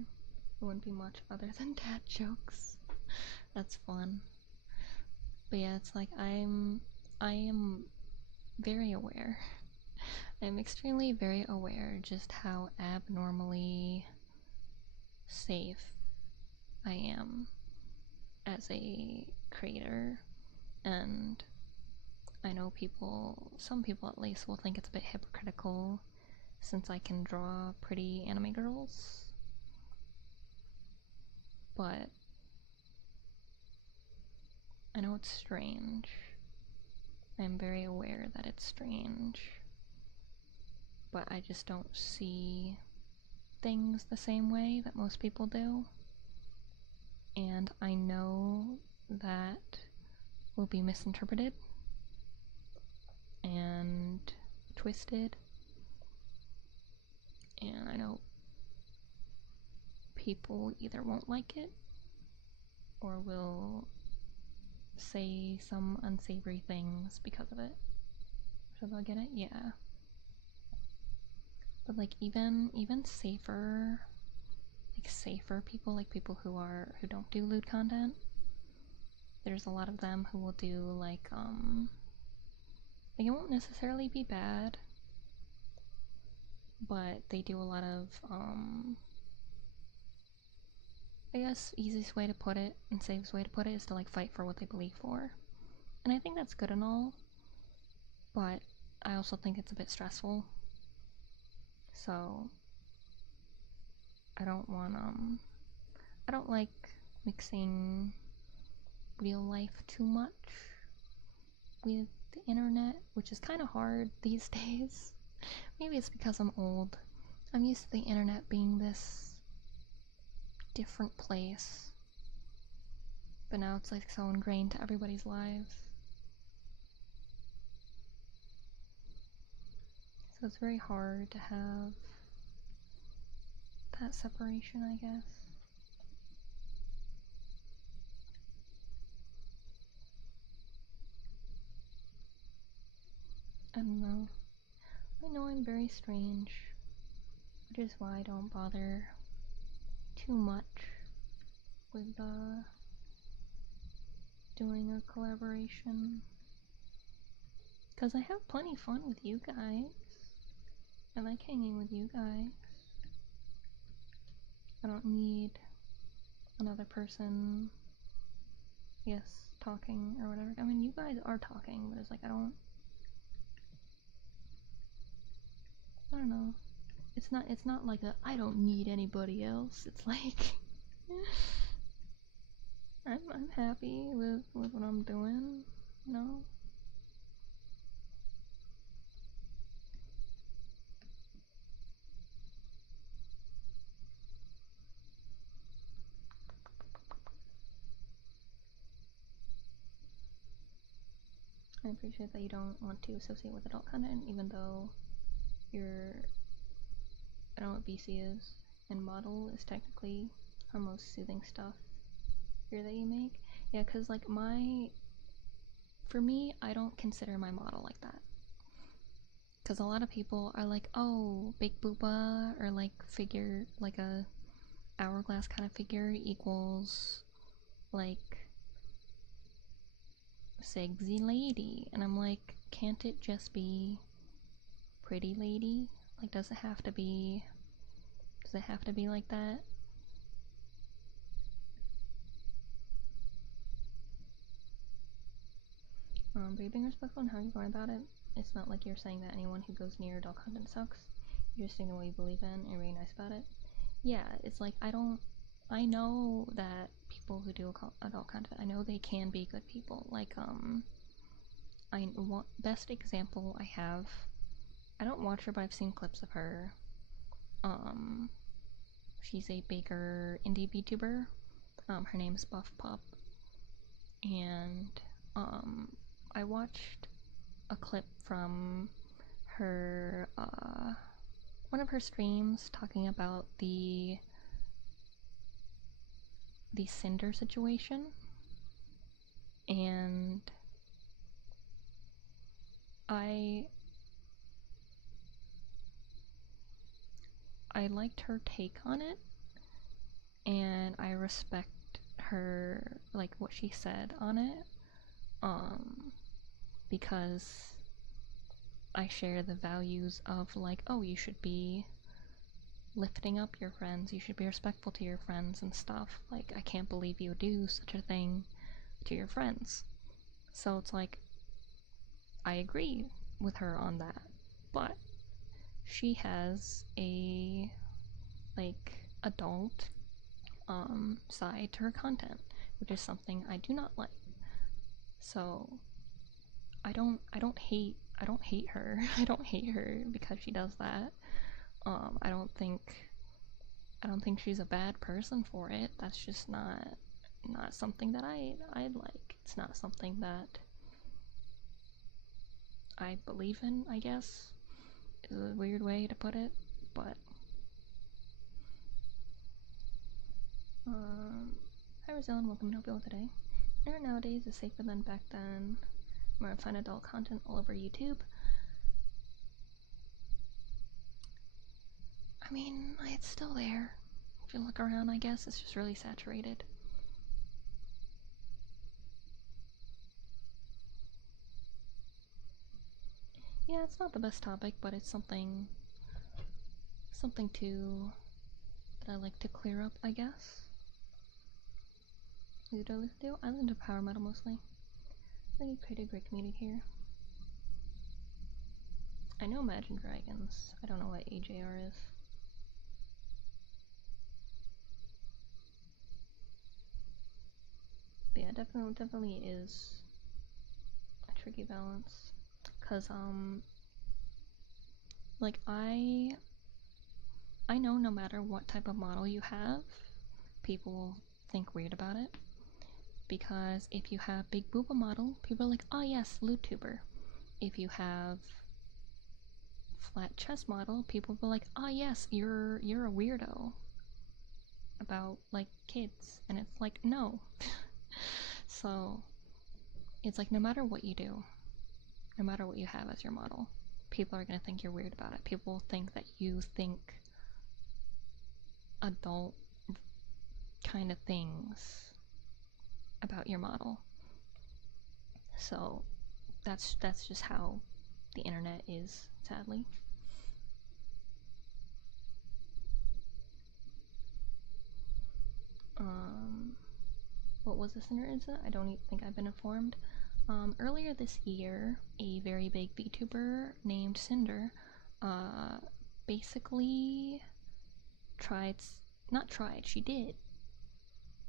it wouldn't be much other than dad jokes. That's fun. But yeah, it's like I am very aware. I'm extremely very aware just how abnormally safe I am as a creator, and I know some people at least, will think it's a bit hypocritical since I can draw pretty anime girls, but I know it's strange. I'm very aware that it's strange, but I just don't see things the same way that most people do, and I know that will be misinterpreted and twisted, and I know people either won't like it or will say some unsavory things because of it. So they'll get it? Yeah. But like even safer, like safer people, like people who don't do lewd content, there's a lot of them who will do like it won't necessarily be bad, but they do a lot of I guess easiest way to put it and safest way to put it is to like fight for what they believe for. And I think that's good and all, but I also think it's a bit stressful. So I don't like mixing real life too much with the internet, which is kind of hard these days. Maybe it's because I'm old. I'm used to the internet being this different place, but now it's like so ingrained to everybody's lives. So it's very hard to have that separation, I guess. I don't know. I know I'm very strange, which is why I don't bother too much with doing a collaboration. Because I have plenty of fun with you guys. I like hanging with you guys. I don't need another person, yes, talking or whatever. I mean, you guys are talking, but it's like I don't know. It's not like a I don't need anybody else. It's like I'm happy with what I'm doing, you know? I appreciate that you don't want to associate with adult content, even though your, I don't know what BC is, and model is technically our most soothing stuff here that you make. Yeah, cause like for me, I don't consider my model like that. Cause a lot of people are like, oh, big booba, or like figure, like a hourglass kind of figure equals like sexy lady, and I'm like, can't it just be pretty lady? Like, does it have to be like that? But you're being respectful in how you're going about it. It's not like you're saying that anyone who goes near adult content sucks. You're just saying the way you believe in and you're being nice about it. Yeah, it's like I know that people who do adult content, I know they can be good people. Like, best example I have, I don't watch her, but I've seen clips of her. She's a bigger indie VTuber. Her name's Buff Pop, and I watched a clip from her one of her streams talking about the Cinder situation, and I liked her take on it, and I respect her, like, what she said on it, because I share the values of, like, oh, you should be lifting up your friends, you should be respectful to your friends and stuff. Like, I can't believe you would do such a thing to your friends. So it's like, I agree with her on that, but she has a, like, adult side to her content, which is something I do not like. So I don't hate her. I don't hate her because she does that. I don't think she's a bad person for it. That's just not something that I'd like. It's not something that I believe in, I guess, is a weird way to put it, but hi Rosalyn, welcome to Nobel today. Internet nowadays is safer than back then. I'm gonna find adult content all over YouTube. I mean, it's still there. If you look around, I guess it's just really saturated. Yeah, it's not the best topic, but it's something that I like to clear up, I guess. Who do I listen to? I listen to power metal mostly. I think you created a great community here. I know Imagine Dragons. I don't know what AJR is. But yeah, definitely is a tricky balance. Cause like I know no matter what type of model you have, people will think weird about it. Because if you have big booba model, people are like, oh yes, LootTuber. If you have flat chest model, people will be like, oh yes, you're a weirdo about, like, kids. And it's like, no. So it's like, no matter what you do, no matter what you have as your model, people are gonna think you're weird about it. People will think that you think adult kind of things about your model. So that's just how the internet is, sadly. what was the Cinder incident? I don't even think I've been informed. Earlier this year, a very big VTuber named Cinder, basically she did,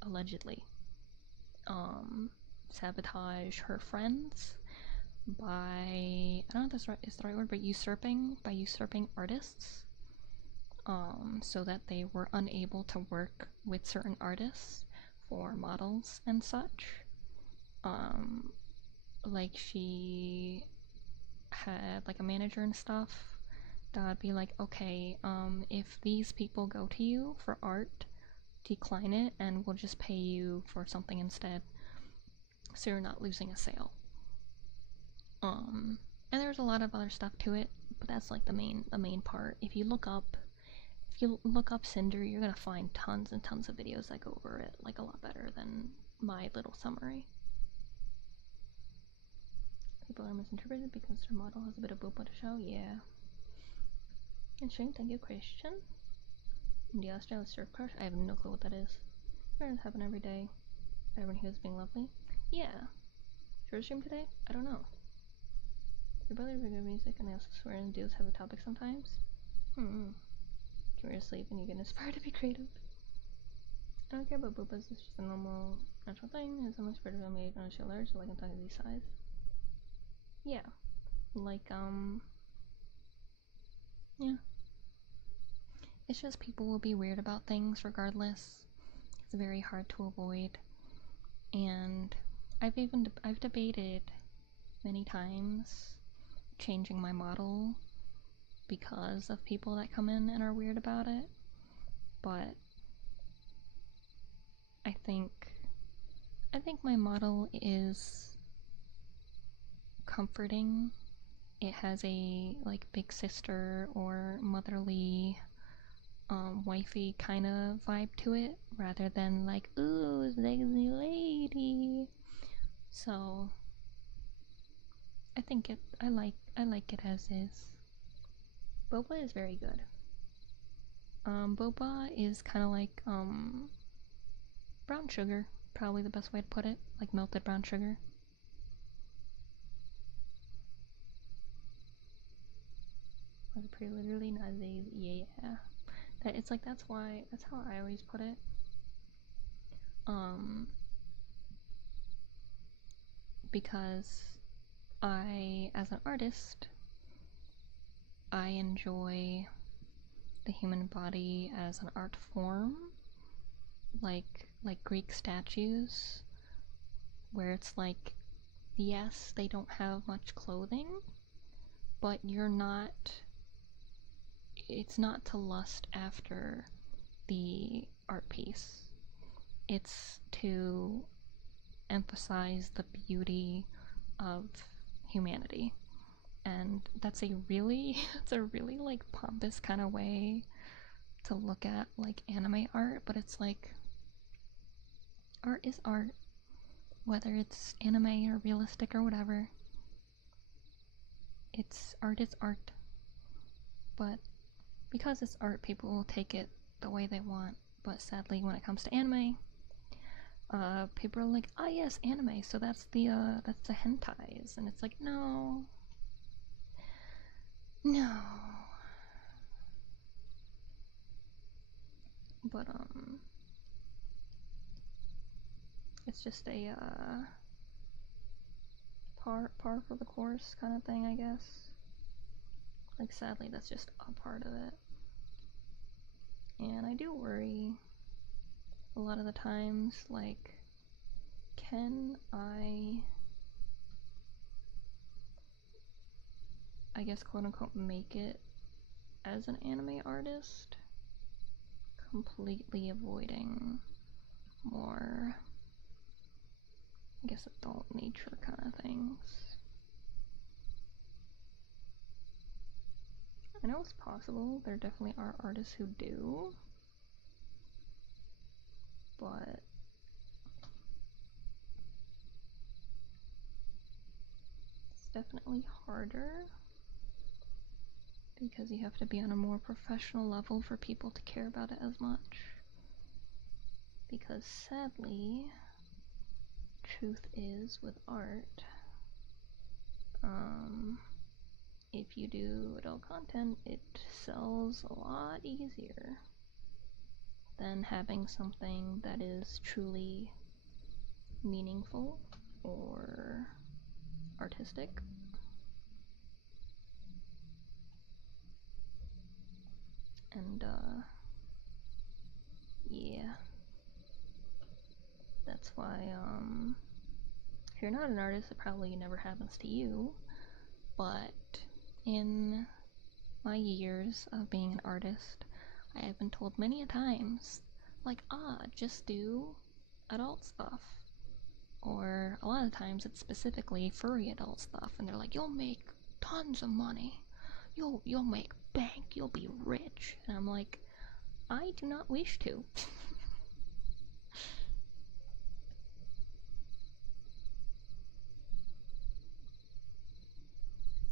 allegedly, sabotage her friends by, I don't know if that's is the right word, but usurping artists, so that they were unable to work with certain artists for models and such. Like, she had like a manager and stuff that'd be like, okay, if these people go to you for art, decline it and we'll just pay you for something instead, so you're not losing a sale. And there's a lot of other stuff to it, but that's like the main part. If you look up Cinder, you're gonna find tons and tons of videos that go over it, like a lot better than my little summary. People are misinterpreted because her model has a bit of boopa to show. Yeah. And Shane, thank you, Christian. The Australia surf crush. I have no clue what that is. It happen every day. Everyone here is being lovely. Yeah. Short stream today? I don't know. Your brother is good music, and I also swear and dudes have a topic sometimes. Curious sleep and you get inspired to be creative. I don't care about boopas, it's just a normal, natural thing. As much better than made on a show large, so like I'm talking these size. Yeah. Like, yeah. It's just people will be weird about things regardless. It's very hard to avoid. And I've debated many times changing my model because of people that come in and are weird about it. But I think my model is comforting. It has a like big sister or motherly wifey kind of vibe to it, rather than like, ooh, sexy lady. So I like it as is. Boba is very good. Boba is kind of like brown sugar, probably the best way to put it, like melted brown sugar. Pretty literally not yeah. It's like that's how I always put it. Because as an artist, I enjoy the human body as an art form, like Greek statues, where it's like, yes, they don't have much clothing, but it's not to lust after the art piece. It's to emphasize the beauty of humanity. And that's a really like pompous kind of way to look at like anime art, but it's like, art is art, whether it's anime or realistic or whatever. Art is art. But because it's art, people will take it the way they want. But sadly, when it comes to anime, people are like, oh yes, anime, so that's the hentais, and it's like, no. But it's just a par for the course kind of thing, I guess. Like, sadly, that's just a part of it. And I do worry a lot of the times, like, can I guess, quote unquote, make it as an anime artist, completely avoiding more, I guess, adult nature kind of things. I know it's possible, there definitely are artists who do, but it's definitely harder because you have to be on a more professional level for people to care about it as much. Because sadly, truth is with art, if you do adult content, it sells a lot easier than having something that is truly meaningful or artistic. And yeah, that's why if you're not an artist, it probably never happens to you, but in my years of being an artist, I have been told many a times, like, just do adult stuff. Or a lot of times it's specifically furry adult stuff, and they're like, you'll make tons of money. You'll make bank, you'll be rich. And I'm like, I do not wish to.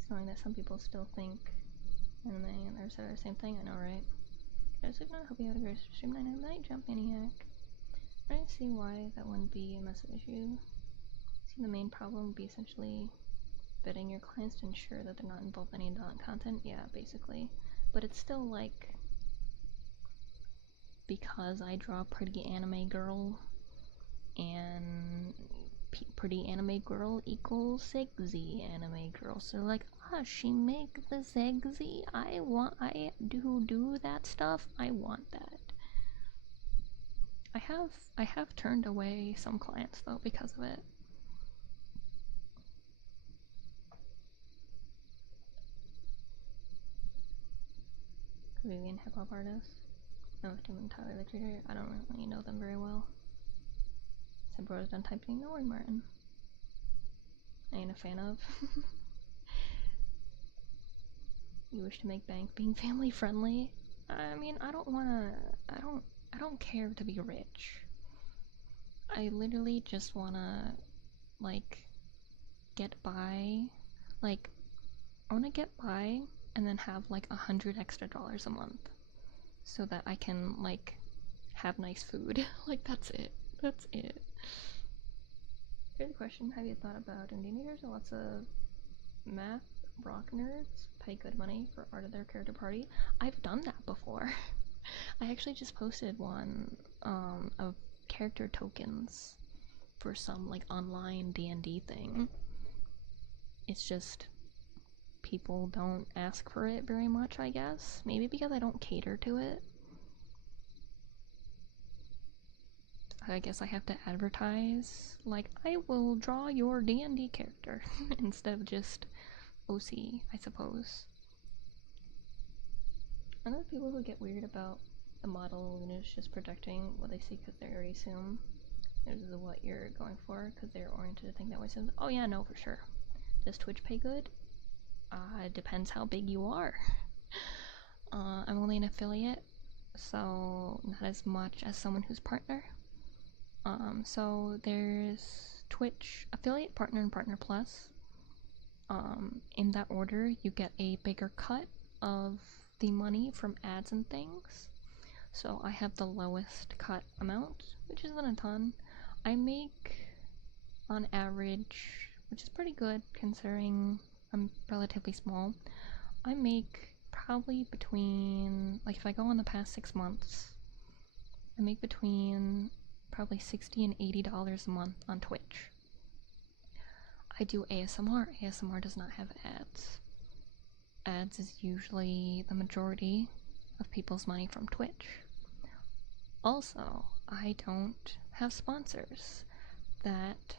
It's knowing that some people still think anime and they're sort of the same thing, I know, right? I was like, no, I hope you had a great stream night, Jump Maniac. I don't see why that wouldn't be a massive issue. See, the main problem would be essentially vetting your clients to ensure that they're not involved in any adult content. Yeah, basically. But it's still like, because I draw pretty anime girl, and pretty anime girl equals sexy anime girl. So like, she make the sexy. I do that stuff. I want that. I have turned away some clients though because of it. Canadian hip-hop artists. No, Tim and Tyler the Creator. I don't really know them very well. Said bro's done typing. No worry, Martin. I ain't a fan of. You wish to make bank being family friendly? I mean, I don't care to be rich. I literally just wanna, like, get by. Like, I wanna get by and then have like $100 extra a month so that I can like have nice food. Like, that's it. That's it. Here's a question: have you thought about Indian eaters? Lots of math rock nerds pay good money for art of their character party. I've done that before. I actually just posted one of character tokens for some like online D&D thing. It's just people don't ask for it very much, I guess. Maybe because I don't cater to it. I guess I have to advertise, like, I will draw your D&D character instead of just OC, I suppose. I know people who get weird about the model and it's just projecting what they see because they already assume this is what you're going for because they're oriented to think that way. So, oh yeah, no, for sure. Does Twitch pay good? It depends how big you are. I'm only an affiliate, so not as much as someone who's partner. So there's Twitch affiliate, partner, and partner plus. In that order, you get a bigger cut of the money from ads and things. So I have the lowest cut amount, which isn't a ton. I make, on average, which is pretty good considering I'm relatively small, I make probably between, like, if I go on the past 6 months, I make between probably $60 and $80 a month on Twitch. I do ASMR. ASMR does not have ads. Ads is usually the majority of people's money from Twitch. Also, I don't have sponsors. That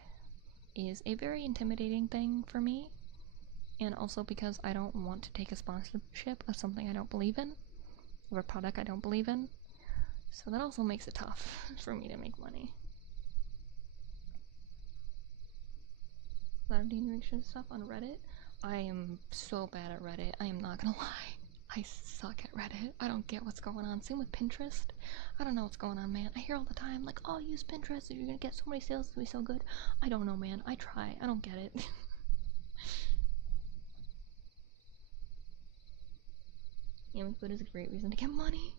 is a very intimidating thing for me, and also because I don't want to take a sponsorship of something I don't believe in, or a product I don't believe in. So that also makes it tough for me to make money. A lot of denomination stuff on Reddit. I am so bad at Reddit, I am not gonna lie. I suck at Reddit. I don't get what's going on. Same with Pinterest. I don't know what's going on, man. I hear all the time, like, oh, use Pinterest, you're gonna get so many sales, it's gonna be so good. I don't know, man. I try. I don't get it. Yummy food is a great reason to get money.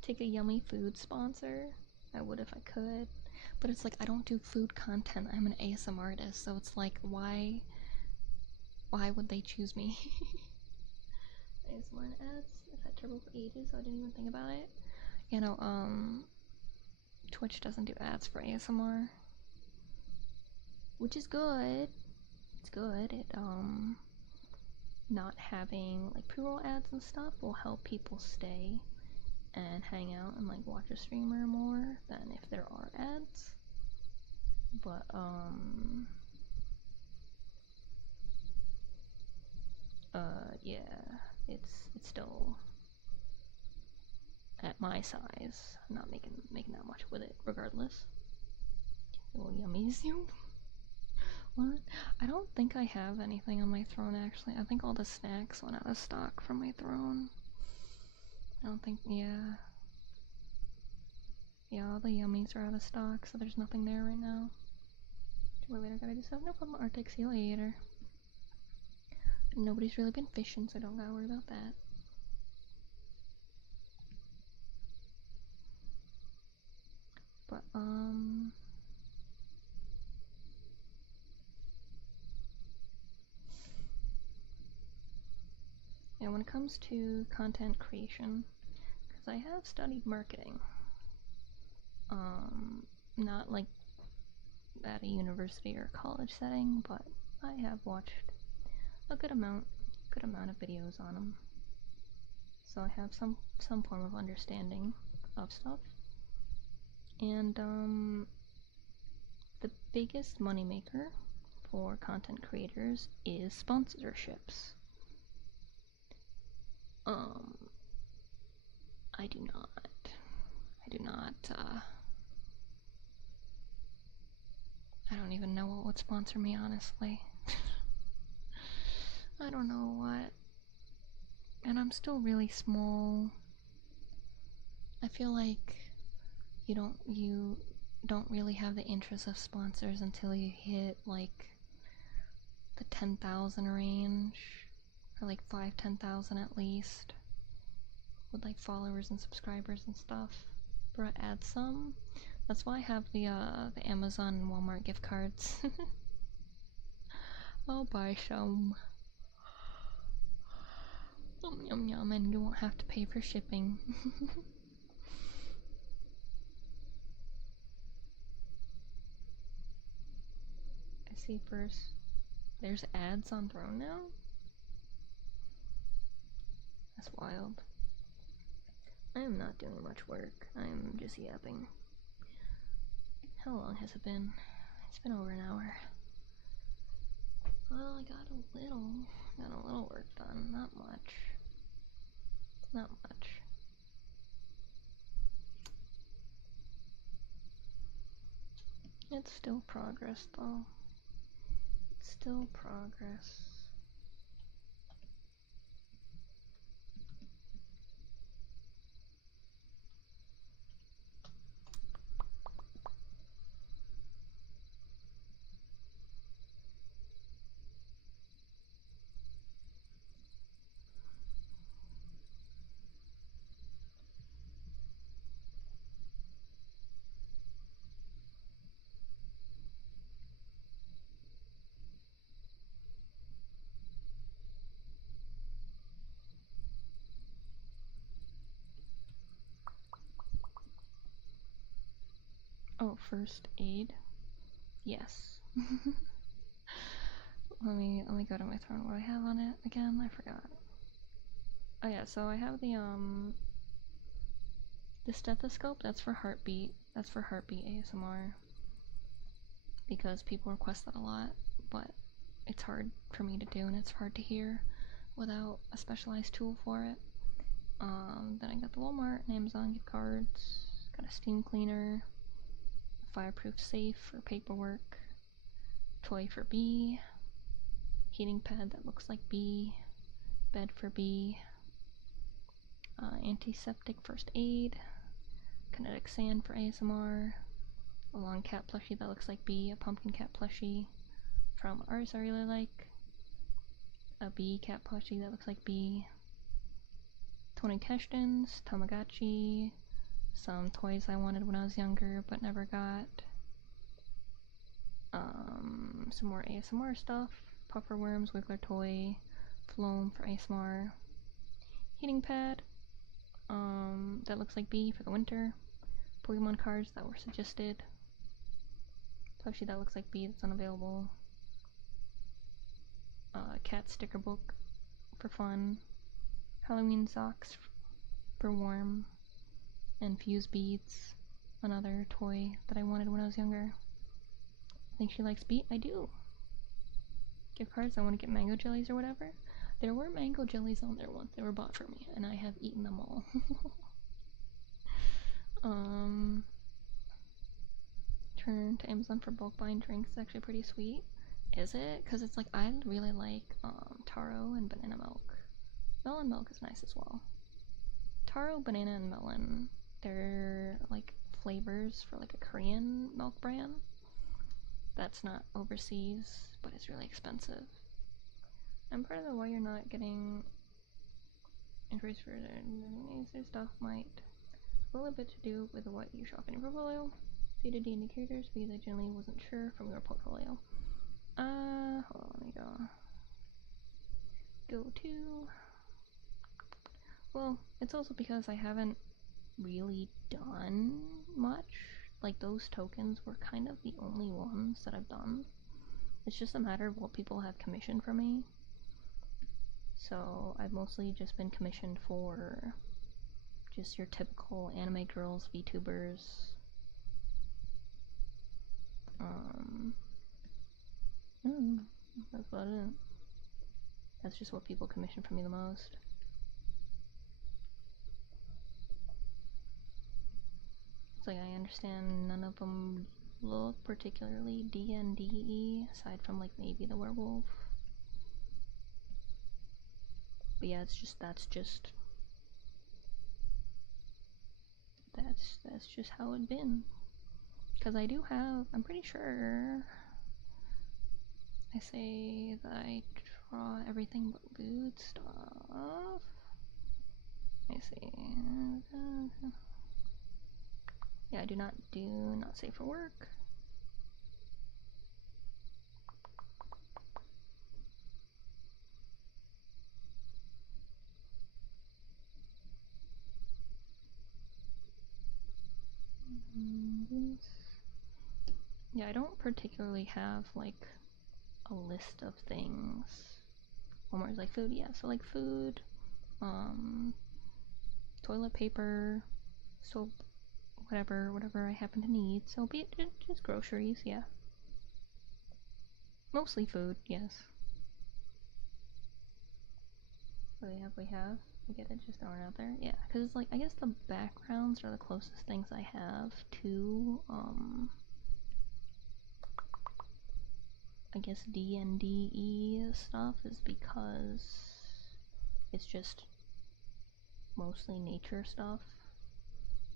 Take a yummy food sponsor. I would if I could. But it's like, I don't do food content. I'm an ASMR artist, so it's like, why would they choose me? ASMR ads? I've had turbo for ages, so I didn't even think about it. You know, Twitch doesn't do ads for ASMR. Which is good. It's good. It, not having, like, pre-roll ads and stuff will help people stay and hang out and, like, watch a streamer more than if there are ads. But, yeah, it's still at my size. I'm not making that much with it, regardless. Little yummies, you. What? I don't think I have anything on my throne, actually. I think all the snacks went out of stock from my throne. I don't think, yeah. Yeah, all the yummies are out of stock, so there's nothing there right now. Wait, later, gotta do stuff. No problem, Arctic. See you later. Nobody's really been fishing, so don't gotta worry about that. But, yeah, when it comes to content creation, because I have studied marketing, not like at a university or college setting, but I have watched a good amount of videos on them, so I have some form of understanding of stuff. And the biggest moneymaker for content creators is sponsorships. I do not, I don't even know what would sponsor me, honestly. I don't know what. And I'm still really small. I feel like you don't really have the interest of sponsors until you hit like the 10,000 range, or like 10,000 at least, with like followers and subscribers and stuff. But add some. That's why I have the Amazon and Walmart gift cards. I'll buy some. Yum yum yum, and you won't have to pay for shipping. I see first. There's ads on Throne now? That's wild. I am not doing much work. I am just yapping. How long has it been? It's been over an hour. Well, I got a little work done. Not much. Not much. It's still progress, though. It's still progress. Oh, first aid? Yes. let me go to my throne. What do I have on it again? I forgot. Oh yeah, so I have the stethoscope. That's for heartbeat. That's for heartbeat ASMR. Because people request that a lot, but it's hard for me to do and it's hard to hear without a specialized tool for it. Then I got the Walmart and Amazon gift cards. Got a steam cleaner. Fireproof safe for paperwork, toy for B, heating pad that looks like B, bed for B, antiseptic first aid, kinetic sand for ASMR, a long cat plushie that looks like B, a pumpkin cat plushie from ours I really like, a B cat plushie that looks like B, Tony Keshton's, Tamagotchi, some toys I wanted when I was younger but never got. Some more ASMR stuff, puffer worms, wiggler toy, Floam for ASMR, heating pad, that looks like bee for the winter, Pokemon cards that were suggested, plushie that looks like bee that's unavailable, cat sticker book for fun, Halloween socks for warm, and fuse beads, another toy that I wanted when I was younger. I think she likes beet. I do. Gift cards. I want to get mango jellies or whatever. There were mango jellies on there once. They were bought for me, and I have eaten them all. Turn to Amazon for bulk buying drinks. It's actually pretty sweet. Is it? Because it's like, I really like taro and banana milk. Melon milk is nice as well. Taro, banana, and melon. They're like flavors for like a Korean milk brand. That's not overseas, but it's really expensive. I'm part of the why you're not getting increased for their stuff might have a little bit to do with what you shop in your portfolio. See the D&D characters because I generally wasn't sure from your portfolio. Hold on, let me go to. Well, it's also because I haven't really done much. Like, those tokens were kind of the only ones that I've done. It's just a matter of what people have commissioned for me. So I've mostly just been commissioned for just your typical anime girls, VTubers. That's about it. That's just what people commission for me the most. It's like, I understand none of them look particularly D&D-y, aside from like maybe the werewolf. But yeah, that's just how it's been. Because I do have, I'm pretty sure I say that I draw everything but lewd stuff. I see. Yeah, I do not save for work. Yeah, I don't particularly have like a list of things. One more is like food, yeah. So like food, toilet paper, soap, whatever I happen to need. So be it just groceries, yeah. Mostly food, yes. What we have. I get it just throwing out there. Yeah, because it's like, I guess the backgrounds are the closest things I have to, I guess D&D stuff, is because it's just mostly nature stuff,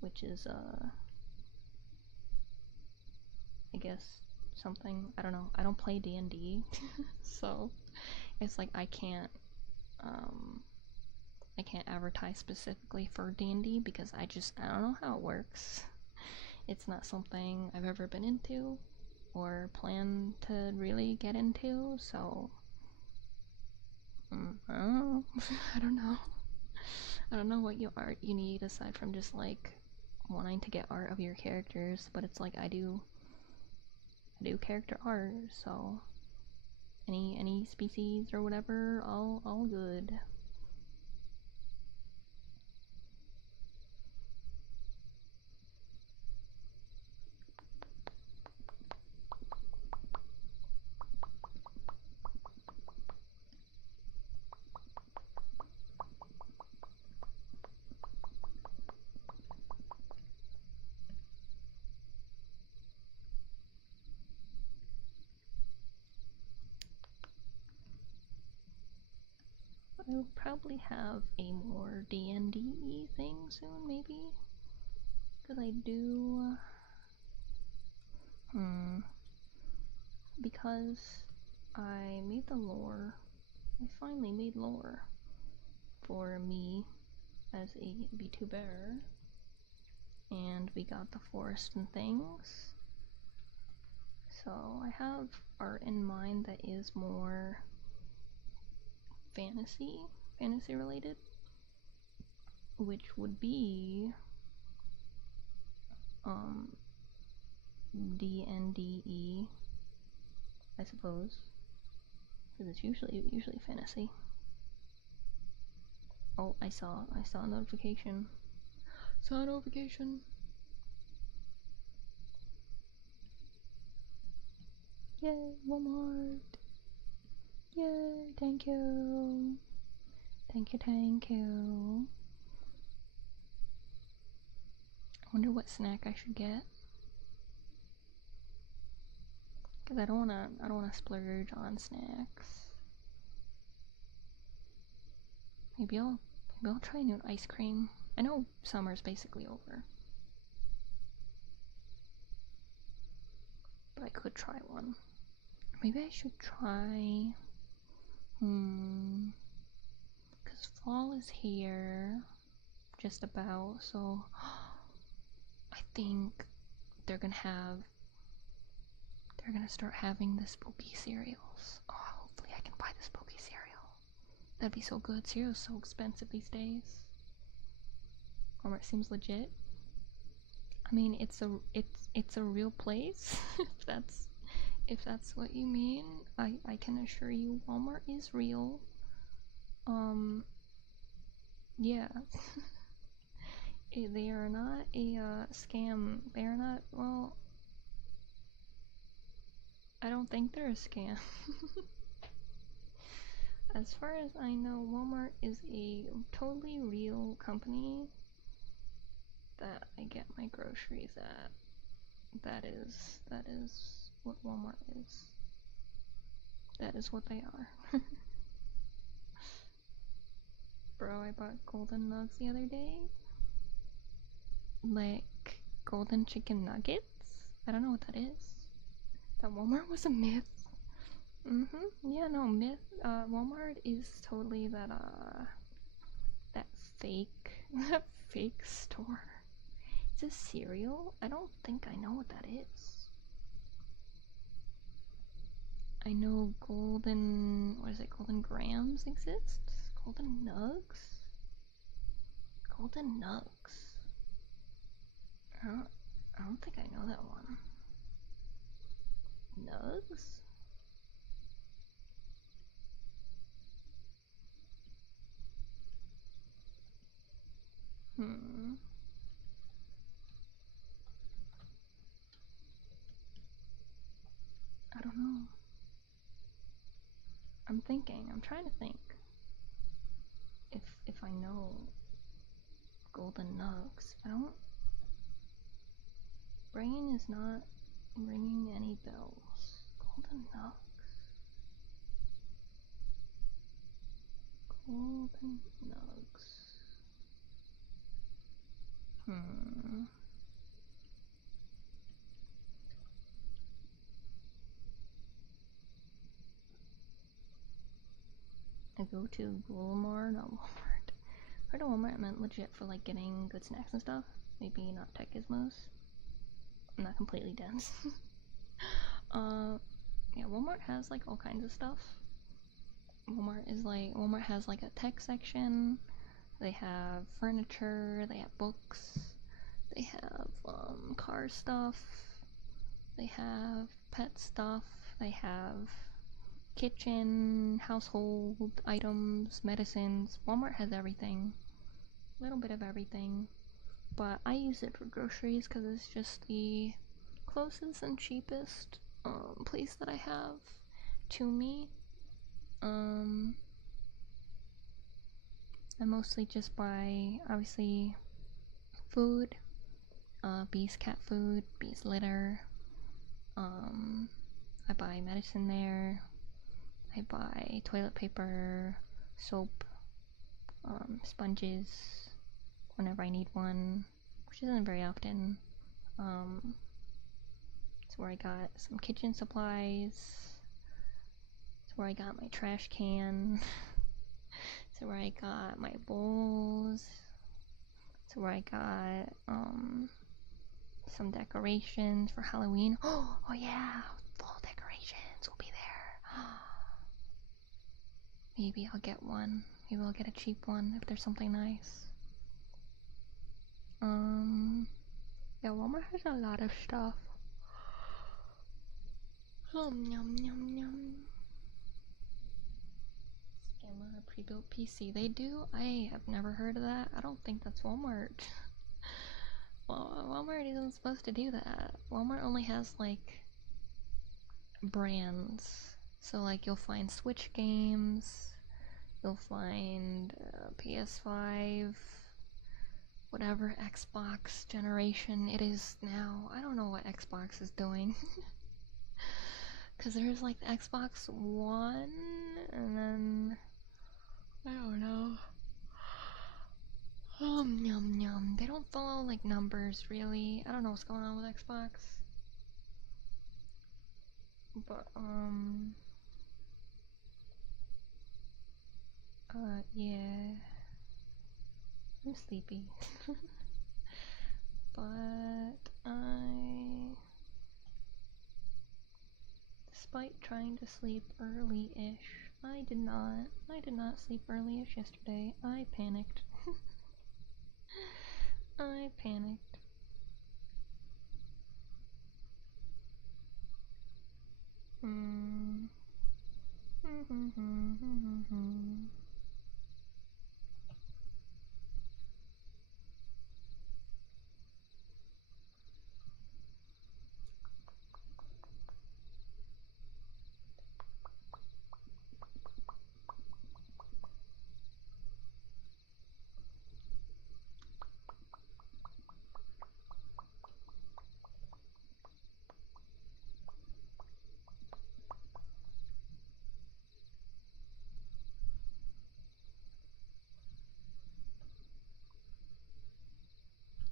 which is, I guess something, I don't know, I don't play D&D, so it's like I can't advertise specifically for D&D because I don't know how it works. It's not something I've ever been into or plan to really get into, so I don't know. I don't know what art you need aside from just like wanting to get art of your characters, but it's like I do character art, so any species or whatever, all good. I'll probably have a more D&D thing soon, maybe? Because I do... Because I made the lore. I finally made lore for me as a VTuber. and we got the forest and things. So I have art in mind that is more fantasy related, which would be DNDE, I suppose, because it's usually fantasy. Oh, I saw a notification. Yay, Walmart. Yay, thank you. Thank you. I wonder what snack I should get. Cause I don't wanna splurge on snacks. Maybe I'll try new ice cream. I know summer's basically over, but I could try one. Maybe I should try. Cause fall is here, just about. So I think they're gonna start having the spooky cereals. Oh, hopefully I can buy the spooky cereal. That'd be so good. Cereal's so expensive these days. Walmart seems legit. I mean, it's a real place. if that's what you mean, I can assure you, Walmart is real. Yeah. They are not a scam. They are not. Well, I don't think they're a scam. As far as I know, Walmart is a totally real company that I get my groceries at. That is what Walmart is. That is what they are. Bro, I bought golden nugs the other day. Like golden chicken nuggets? I don't know what that is. That Walmart was a myth. Yeah, no, myth. Walmart is totally that fake store. It's a cereal? I don't think I know what that is. I know golden grams exists? Golden nugs? Golden nugs. I don't think I know that one. Nugs? I don't know. I'm trying to think. If I know golden nugs. Brain is not ringing any bells. Golden nugs. Golden nugs. I go to Walmart, not Walmart. I heard Walmart meant legit for like getting good snacks and stuff. Maybe not tech gizmos. I'm not completely dense. Yeah, Walmart has like all kinds of stuff. Walmart has like a tech section. They have furniture. They have books. They have car stuff. They have pet stuff. They have kitchen, household items, medicines. Walmart has everything. A little bit of everything. But I use it for groceries because it's just the closest and cheapest place that I have to me. I mostly just buy, obviously, food, bees cat food, bees litter. I buy medicine there. I buy toilet paper, soap, sponges whenever I need one, which isn't very often. It's where I got some kitchen supplies. It's where I got my trash can. It's where I got my bowls. It's where I got some decorations for Halloween. Oh yeah, fall decorations will be there. Maybe I'll get one. Maybe I'll get a cheap one if there's something nice. Yeah, Walmart has a lot of stuff. Yum yum yum. Scammer a pre-built PC. They do? I have never heard of that. I don't think that's Walmart. Well, Walmart isn't supposed to do that. Walmart only has like brands. So like you'll find Switch games, you'll find PS5, whatever Xbox generation it is now. I don't know what Xbox is doing. Because there's like the Xbox One, and then I don't know. Yum yum. They don't follow like numbers really. I don't know what's going on with Xbox. But yeah. I'm sleepy. But despite trying to sleep early-ish, I did not sleep early-ish yesterday. I panicked. I panicked.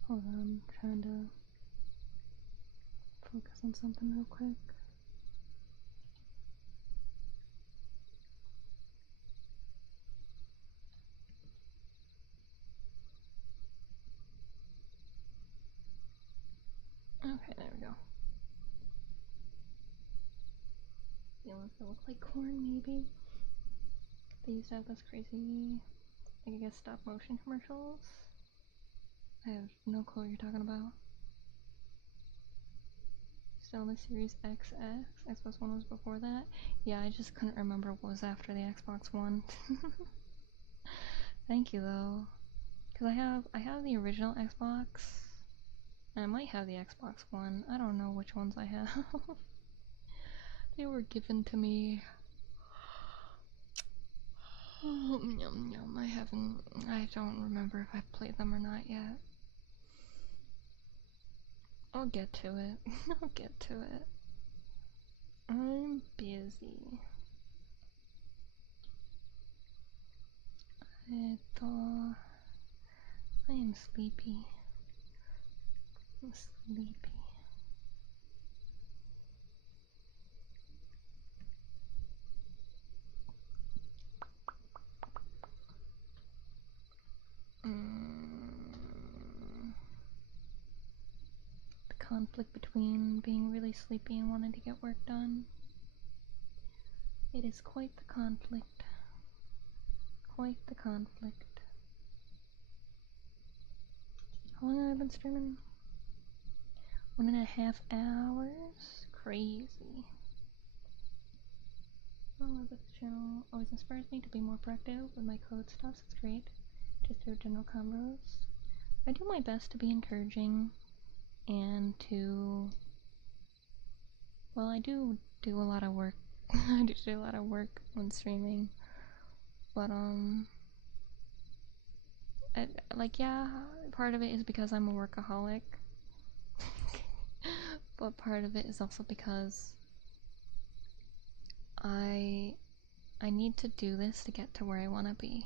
Hold on, I'm trying to focus on something real quick. Okay, there we go. The ones that look like corn, maybe. They used to have those crazy, I guess, stop motion commercials. I have no clue what you're talking about. Still the Series XX. Xbox One was before that. Yeah, I just couldn't remember what was after the Xbox One. Thank you though, because I have the original Xbox. And I might have the Xbox One. I don't know which ones I have. They were given to me. Oh, yum yum. I don't remember if I've played them or not yet. I'll get to it. I'll get to it. I'm busy. I am sleepy. I'm sleepy. The conflict between being really sleepy and wanting to get work done. It is quite the conflict. Quite the conflict. How long have I been streaming? 1.5 hours? Crazy. I love this channel. Always inspires me to be more proactive with my code stuff. It's great. Just through general combos. I do my best to be encouraging and to... Well, I do a lot of work. I do a lot of work when streaming. But, yeah, part of it is because I'm a workaholic. But part of it is also because I need to do this to get to where I want to be.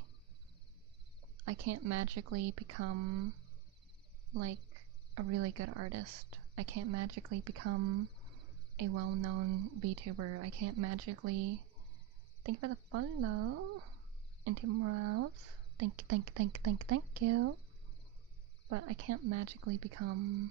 I can't magically become, like, a really good artist. I can't magically become a well-known VTuber. I can't magically... Thank you for the follow. Into Morales. Thank you. But I can't magically become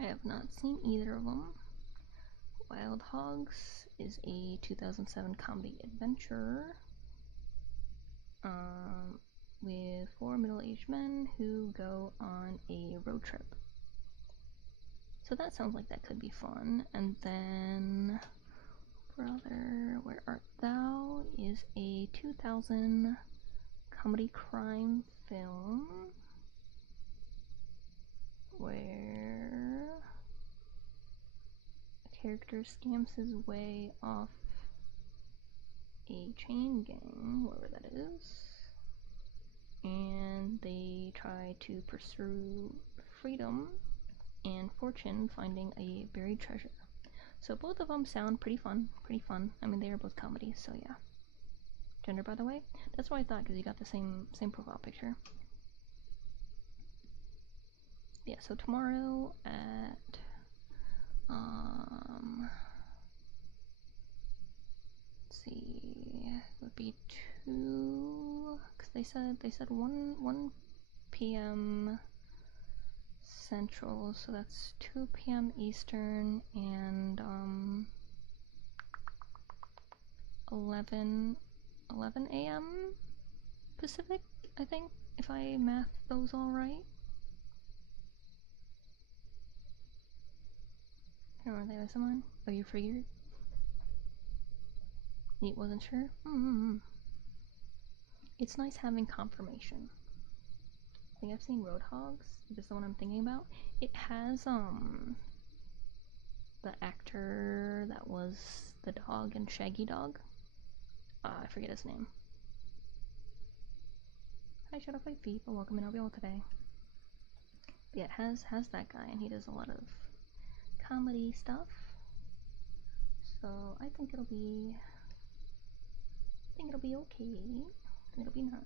I have not seen either of them. Wild Hogs is a 2007 comedy adventure with 4 middle-aged men who go on a road trip. So that sounds like that could be fun. And then Brother, Where Art Thou is a 2000 comedy crime film where a character scams his way off a chain gang, whatever that is, and they try to pursue freedom and fortune, finding a buried treasure. So both of them sound pretty fun. I mean, they are both comedies, so yeah. Gender, by the way? That's what I thought, because you got the same profile picture. Yeah, so tomorrow at let's see, it would be 2, because they said 1 p.m. Central, so that's 2 p.m. Eastern and 11 a.m. Pacific, I think, if I math those all right. I don't know, there was someone. Oh, you figured? You wasn't sure? It's nice having confirmation. I think I've seen Roadhogs, if it's the one I'm thinking about. It has, the actor that was the dog in Shaggy Dog. I forget his name. Hi, Shadow 5 Feet, but welcome in LBL today. But yeah, it has that guy, and he does a lot of comedy stuff. So I think it'll be okay. I think it'll be nice.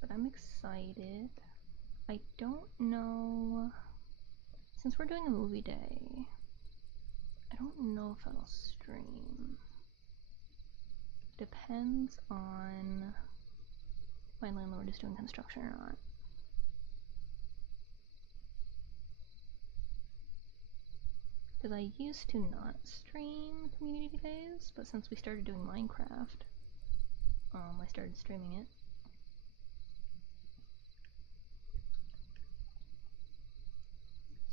But I'm excited. I don't know, since we're doing a movie day, I don't know if I'll stream. Depends on if my landlord is doing construction or not. Because I used to not stream community days, but since we started doing Minecraft, I started streaming it.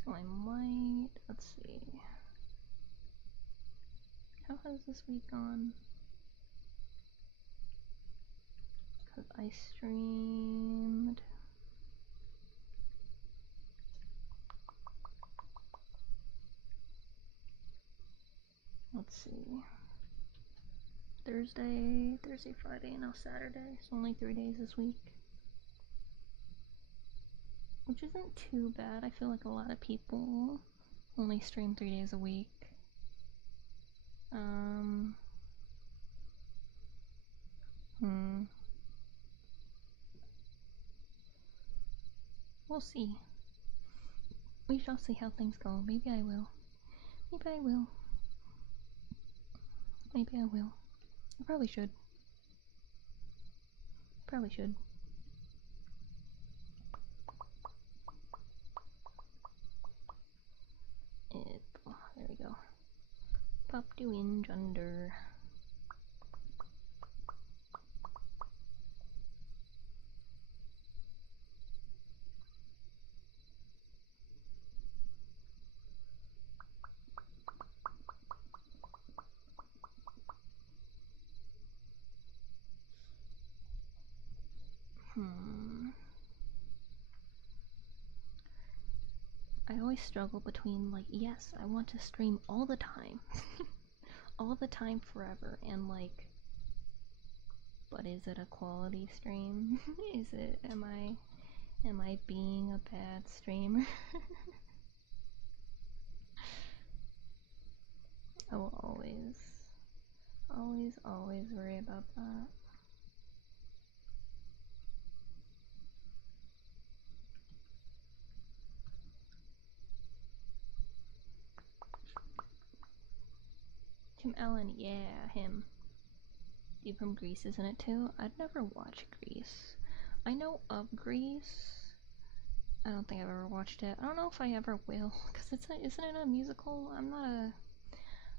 So I might, let's see. How has this week gone? Because I streamed let's see, Thursday, Friday, and now Saturday. So only 3 days this week. Which isn't too bad. I feel like a lot of people only stream 3 days a week. We'll see. We shall see how things go. Maybe I will. Maybe I will. Maybe I will. I probably should. Probably should. There we go. Pop do in under. I always struggle between, like, yes, I want to stream all the time. All the time forever, and like, but is it a quality stream? Am I being a bad streamer? I will always worry about that. Tim Allen, yeah, him. Steve from Grease is in it too. I'd never watch Grease. I know of Grease. I don't think I've ever watched it. I don't know if I ever will, because isn't it a musical? I'm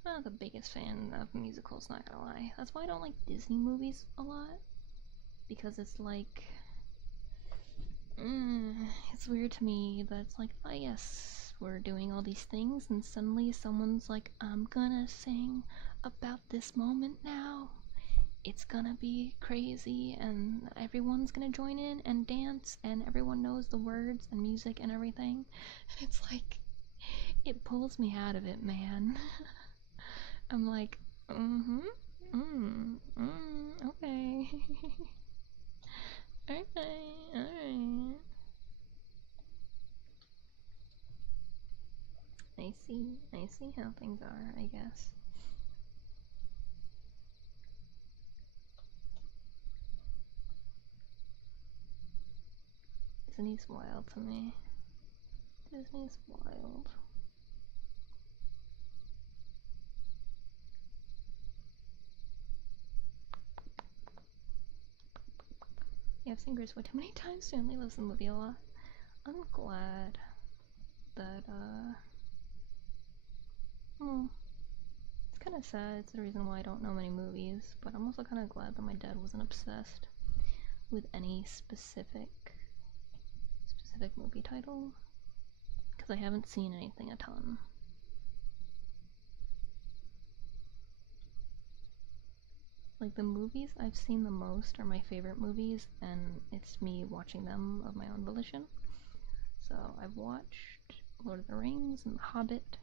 not the biggest fan of musicals, not gonna lie. That's why I don't like Disney movies a lot, because it's like, it's weird to me that it's like, oh yes, we're doing all these things, and suddenly someone's like, I'm gonna sing about this moment now. It's gonna be crazy, and everyone's gonna join in and dance, and everyone knows the words and music and everything. And it's like, it pulls me out of it, man. I'm like, okay. Alright. I see how things are, I guess. Disney's wild to me. Disney's wild. Yeah, I've seen Grease way too many times. Stanley loves the movie a lot. I'm glad that, well, it's kind of sad. It's the reason why I don't know many movies, but I'm also kind of glad that my dad wasn't obsessed with any specific movie title, because I haven't seen anything a ton. Like, the movies I've seen the most are my favorite movies, and it's me watching them of my own volition. So I've watched Lord of the Rings and The Hobbit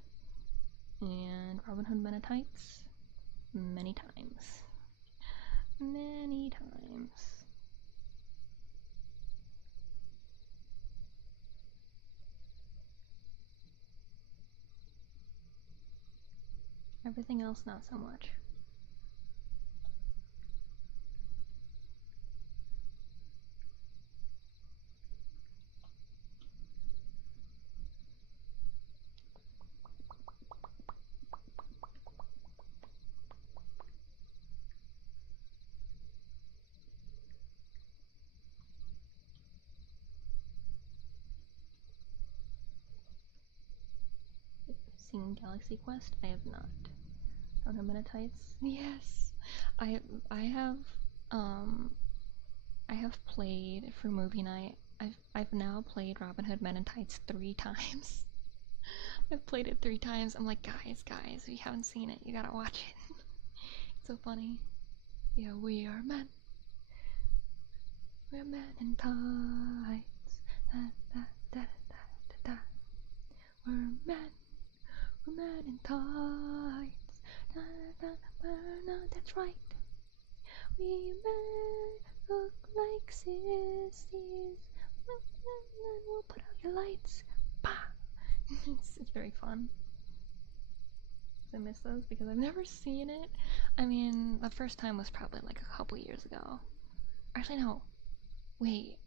and Robin Hood Men in Tights many times. Many times. Everything else, not so much. Seen Galaxy Quest? I have not. Robin Hood Men in Tights? Yes! I have played for movie night. I've now played Robin Hood Men in Tights 3 times. I've played it 3 times. I'm like, guys, if you haven't seen it, you gotta watch it. It's so funny. Yeah, we are men. We're men in tights. Da, da, da, da, da, da. We're men in tights. Da, da, da, no, that's right. We men look like sissies. We'll put out your lights. Bah! It's very fun. I miss those because I've never seen it. I mean, the first time was probably like a couple years ago. Actually, no. Wait.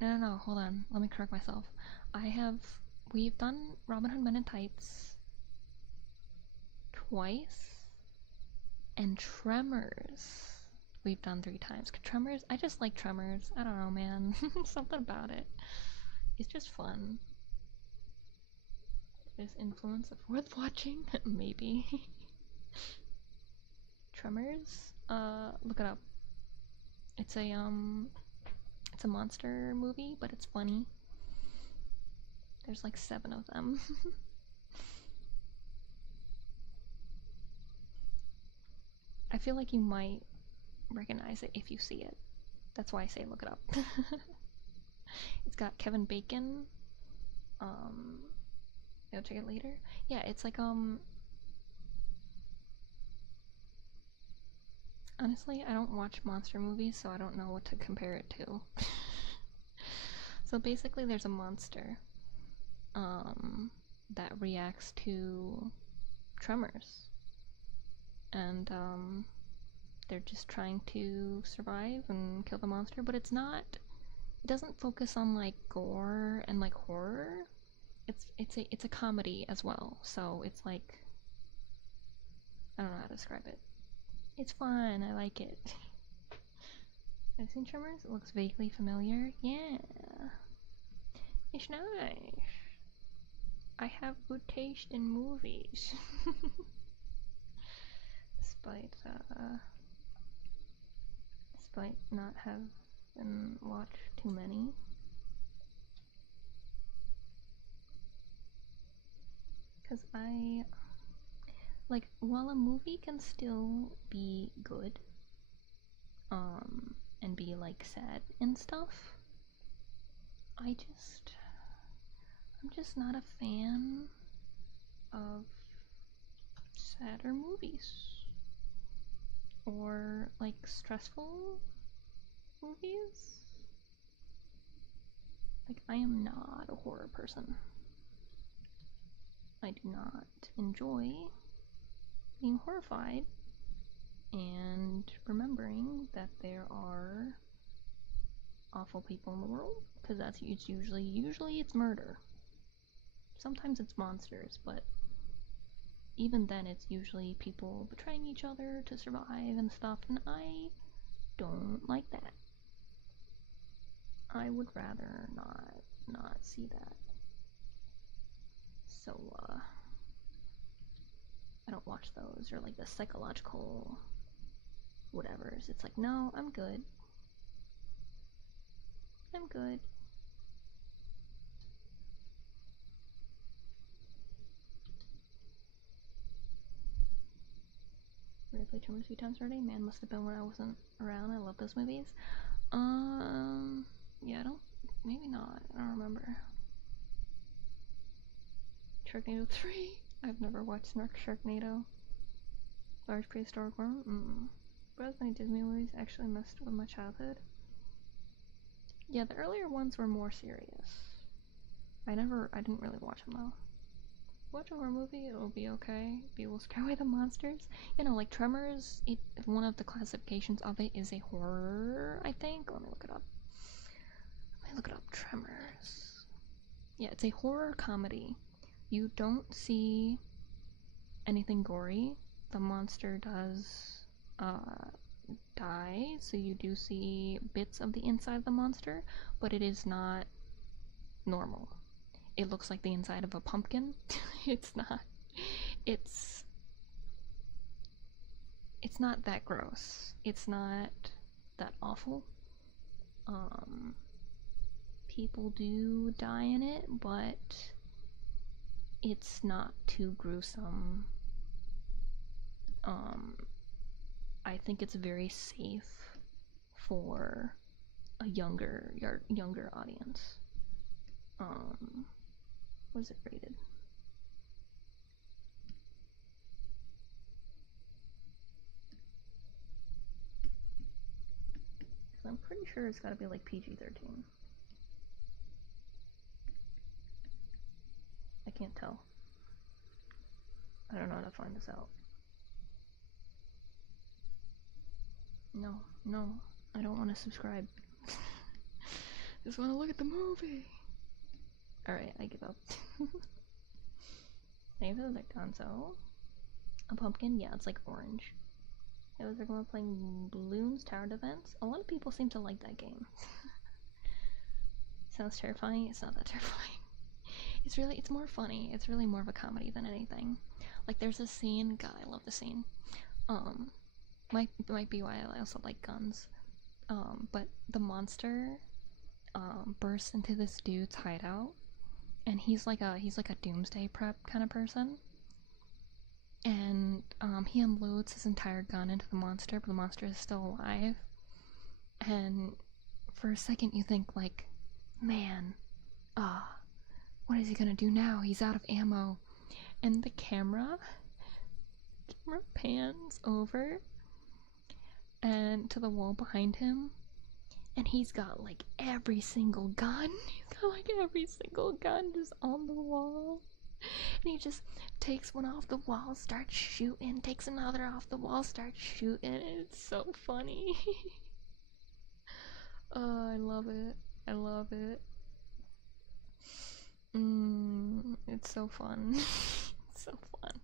No, hold on. Let me correct myself. We've done Robin Hood Men in Tights twice, and Tremors we've done 3 times. Tremors, I just like Tremors. I don't know, man. Something about it. It's just fun. Is influence worth watching? Maybe. Tremors? Look it up. It's a monster movie, but it's funny. There's like 7 of them. I feel like you might recognize it if you see it. That's why I say look it up. It's got Kevin Bacon. I'll check it later. Yeah, it's like honestly, I don't watch monster movies, so I don't know what to compare it to. So basically there's a monster that reacts to tremors. And they're just trying to survive and kill the monster, but it doesn't focus on like gore and like horror. It's a comedy as well, so it's like I don't know how to describe it. It's fun. I like it. I've seen Tremors. It looks vaguely familiar. Yeah. It's nice. I have good taste in movies. Despite not having watched too many. Because while a movie can still be good, and be, like, sad and stuff, I'm just not a fan of sadder movies. Or, like, stressful movies. Like, I am not a horror person. I do not enjoy being horrified and remembering that there are awful people in the world, because it's usually it's murder. Sometimes it's monsters, but even then it's usually people betraying each other to survive and stuff, and I don't like that. I would rather not see that. So, I don't watch those, or like the psychological whatevers. It's like, no, I'm good. I'm good. I played Tremors a few times already. Man, must have been when I wasn't around. I love those movies. Yeah, maybe not. I don't remember. Sharknado 3? I've never watched Sharknado. Large prehistoric world? But as many Disney movies actually messed with my childhood. Yeah, the earlier ones were more serious. I didn't really watch them though. Watch a horror movie, it'll be okay. It will scare away the monsters. You know, like Tremors, one of the classifications of it is a horror, I think. Let me look it up. Tremors. Yeah, it's a horror comedy. You don't see anything gory. The monster does die, so you do see bits of the inside of the monster, but it is not normal. It looks like the inside of a pumpkin. It's not that gross. It's not that awful. People do die in it, but it's not too gruesome. I think it's very safe for a younger audience. What is it rated? I'm pretty sure it's gotta be like PG-13. I can't tell. I don't know how to find this out. No, I don't want to subscribe. Just want to look at the movie. Alright, I give up. Name of the Gonzo. A pumpkin? Yeah, it's like orange. It was like playing Bloons Tower Defense. A lot of people seem to like that game. Sounds terrifying. It's not that terrifying. It's more funny. It's really more of a comedy than anything. Like, there's a scene. God, I love the scene. Might be why I also like guns. But the monster bursts into this dude's hideout, and he's like a doomsday prep kind of person. And he unloads his entire gun into the monster, but the monster is still alive. And for a second you think, like, man, what is he gonna do now? He's out of ammo. And the camera pans over and to the wall behind him, and he's got like every single gun. He's got like every single gun just on the wall. And he just takes one off the wall, starts shooting, takes another off the wall, starts shooting. It's so funny. Oh, I love it. I love it. It's so fun. It's so fun.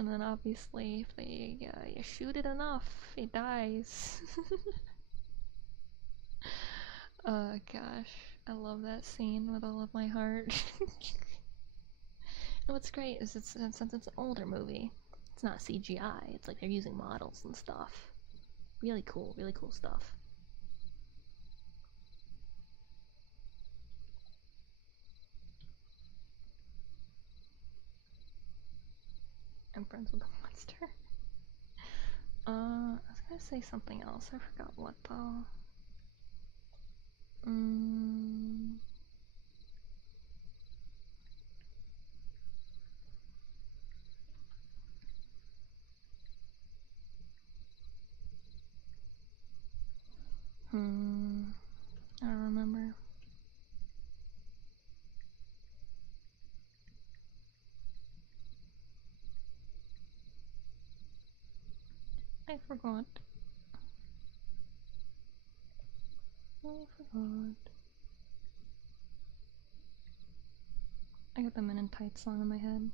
And then obviously, if they you shoot it enough, it dies. Oh gosh, I love that scene with all of my heart. And what's great is since it's an older movie, it's not CGI. It's like they're using models and stuff. Really cool stuff. I'm friends with the monster. I was gonna say something else. I forgot what though. I don't remember. I forgot. I got the Men in Tights song in my head.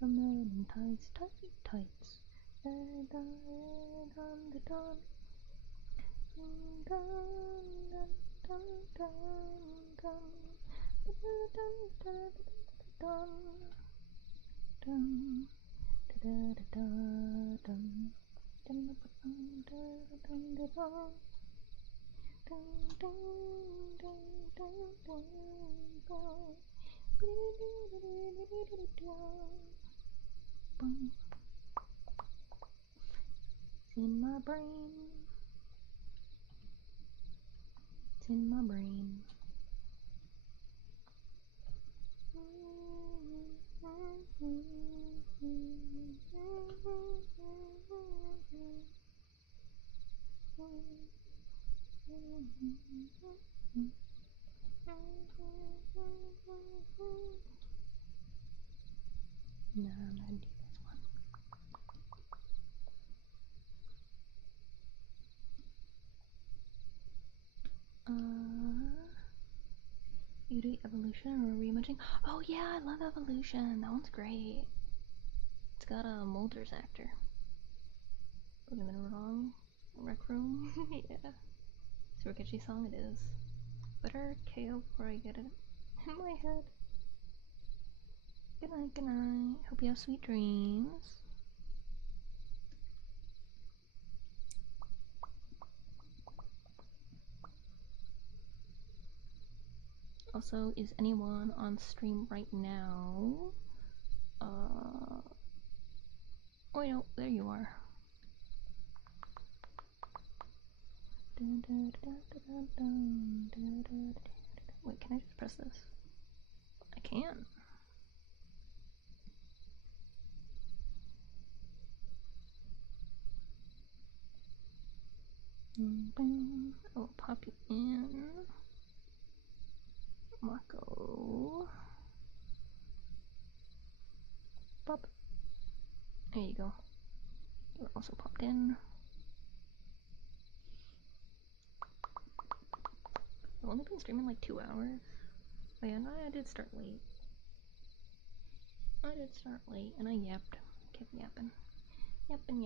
We're men in tights, tights. It's in my brain. It's in my brain. No, I'm gonna do this one. Beauty, evolution, or reimaging? Oh yeah, I love evolution. That one's great. It's got a Mulder's actor. Put him in the wrong rec room. Yeah. Super catchy song it is. Better KO before I get it in my head. Good night, good night. Hope you have sweet dreams. Also, is anyone on stream right now? Oh, no, there you are. Wait, can I just press this? I can. I will pop you in. Mako. Pop. There you go. You're also popped in. I've only been streaming like 2 hours. Oh yeah, no, I did start late. And I yapped. Kept yapping. Yapping.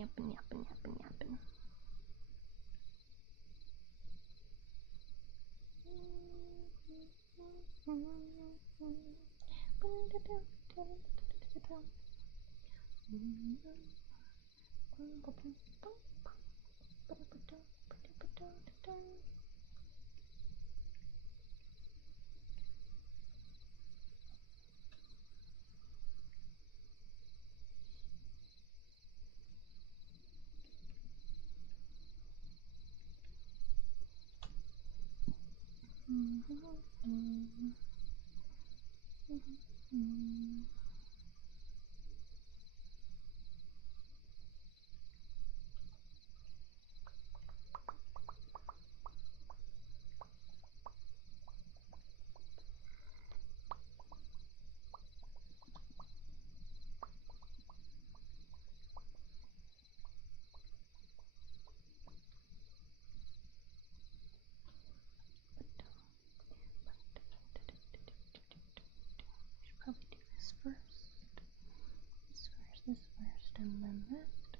that,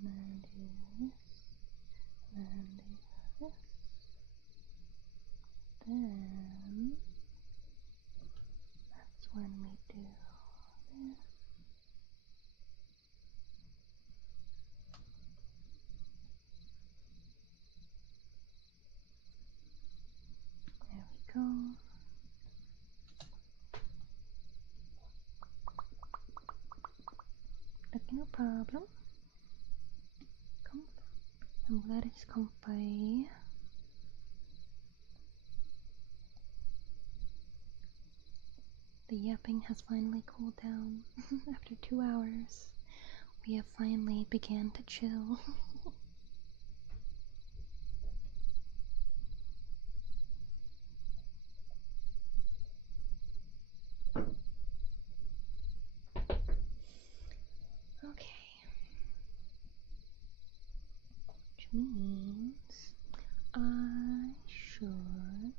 and then do this, and then do this. Then that's when we do this. There we go. Okay, no problem. I'm glad it's comfy. The yapping has finally cooled down. After 2 hours, we have finally began to chill. Okay. Which means I should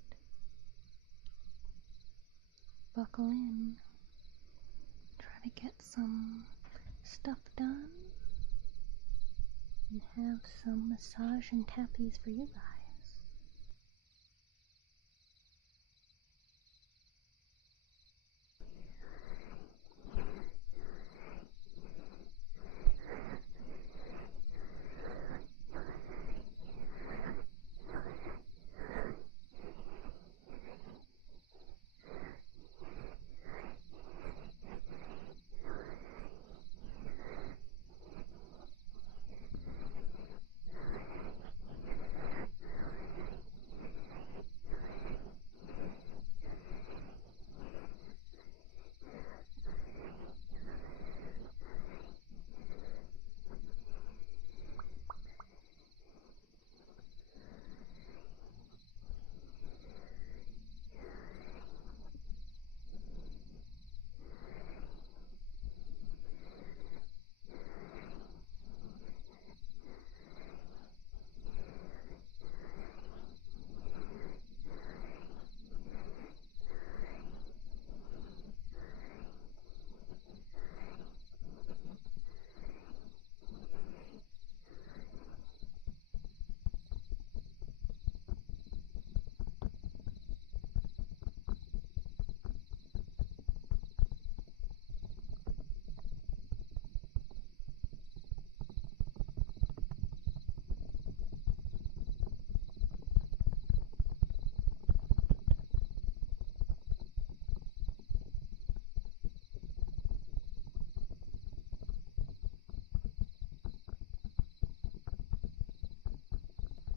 buckle in, try to get some stuff done, and have some massage and tappies for you guys.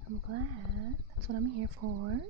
I'm glad. That's what I'm here for.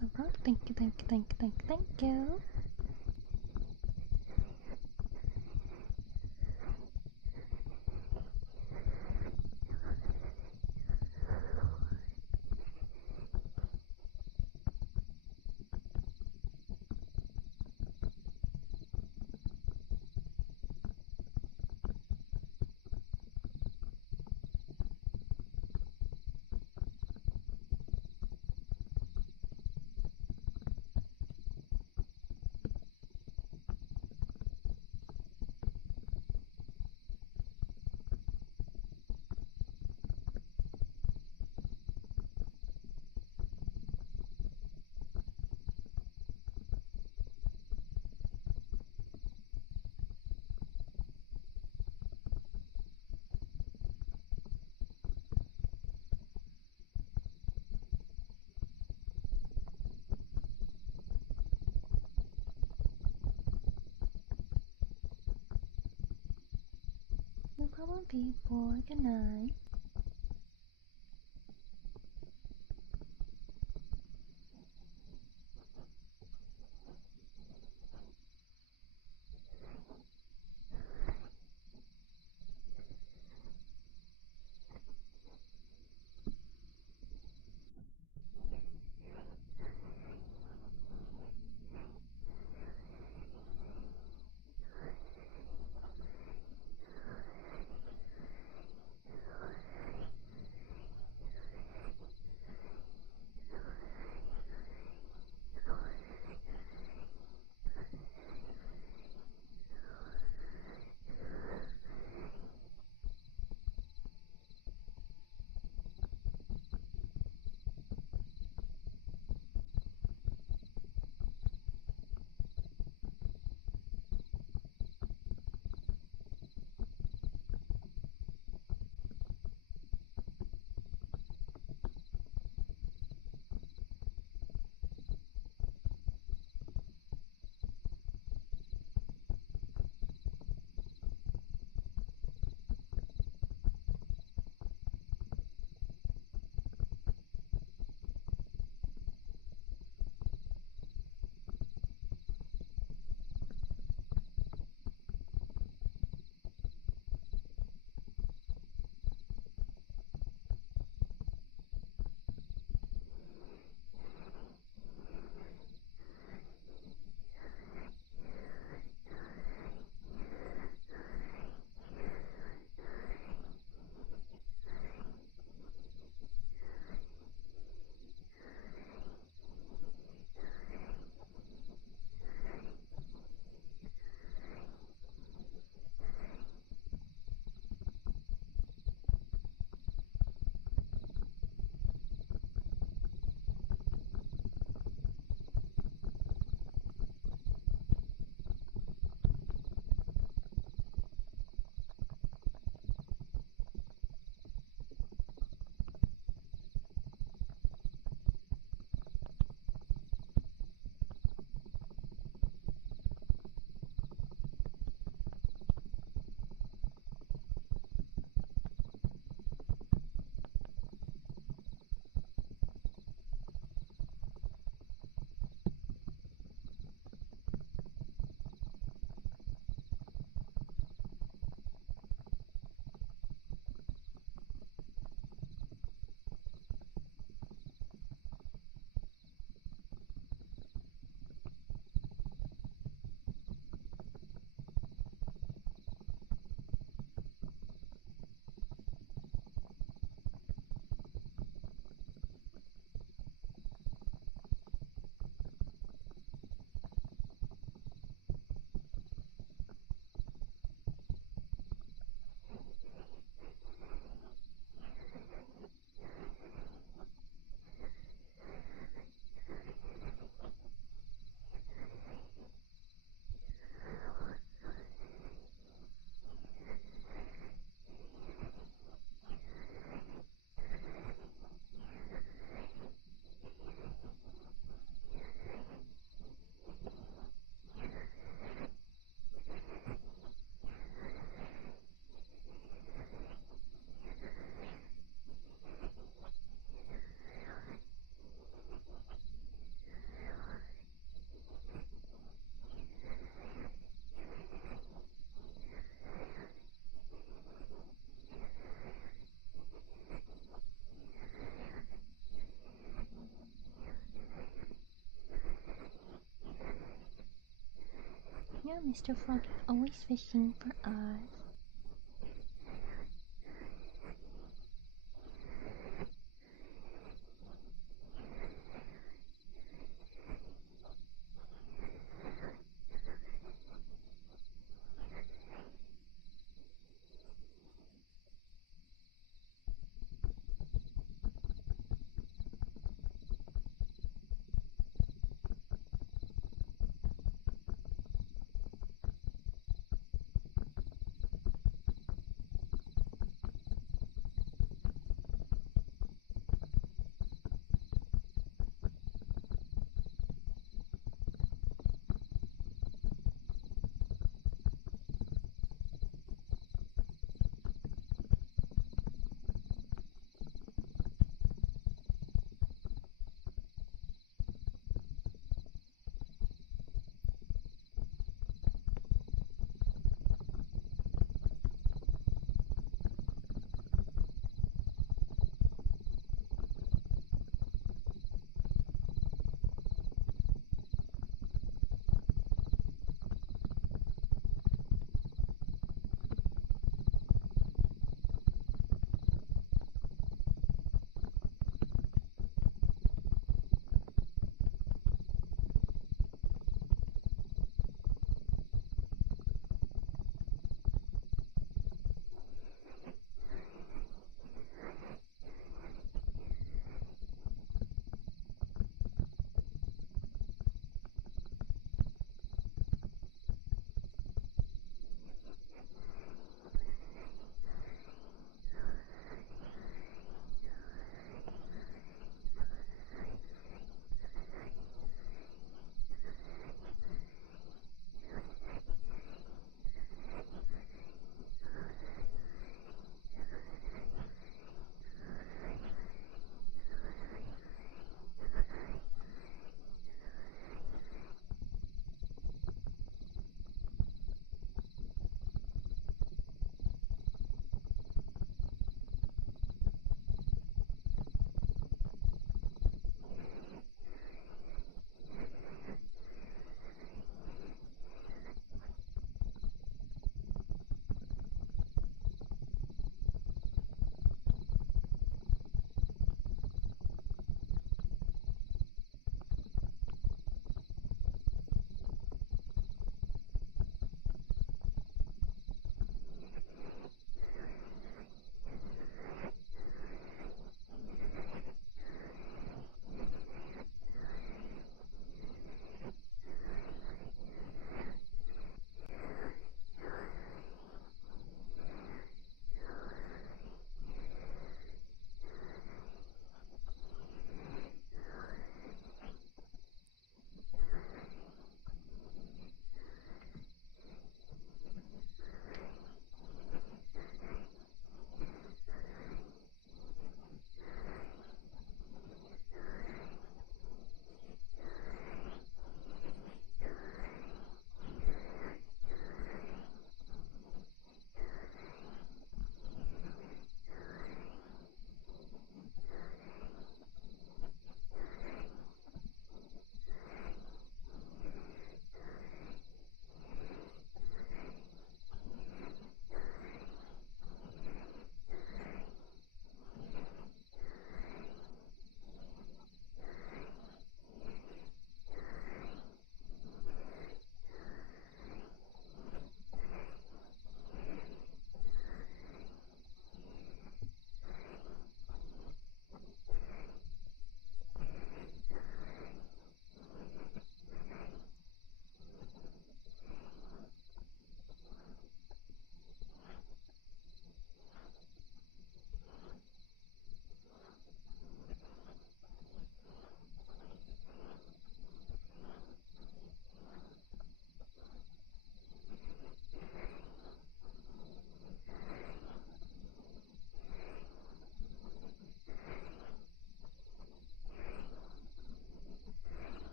no problem. Thank you, thank you, thank you, thank you, thank you. No problem, people. Good night. Yeah, Mr. Frog, always fishing for us.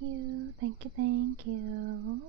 you. Thank you, thank you.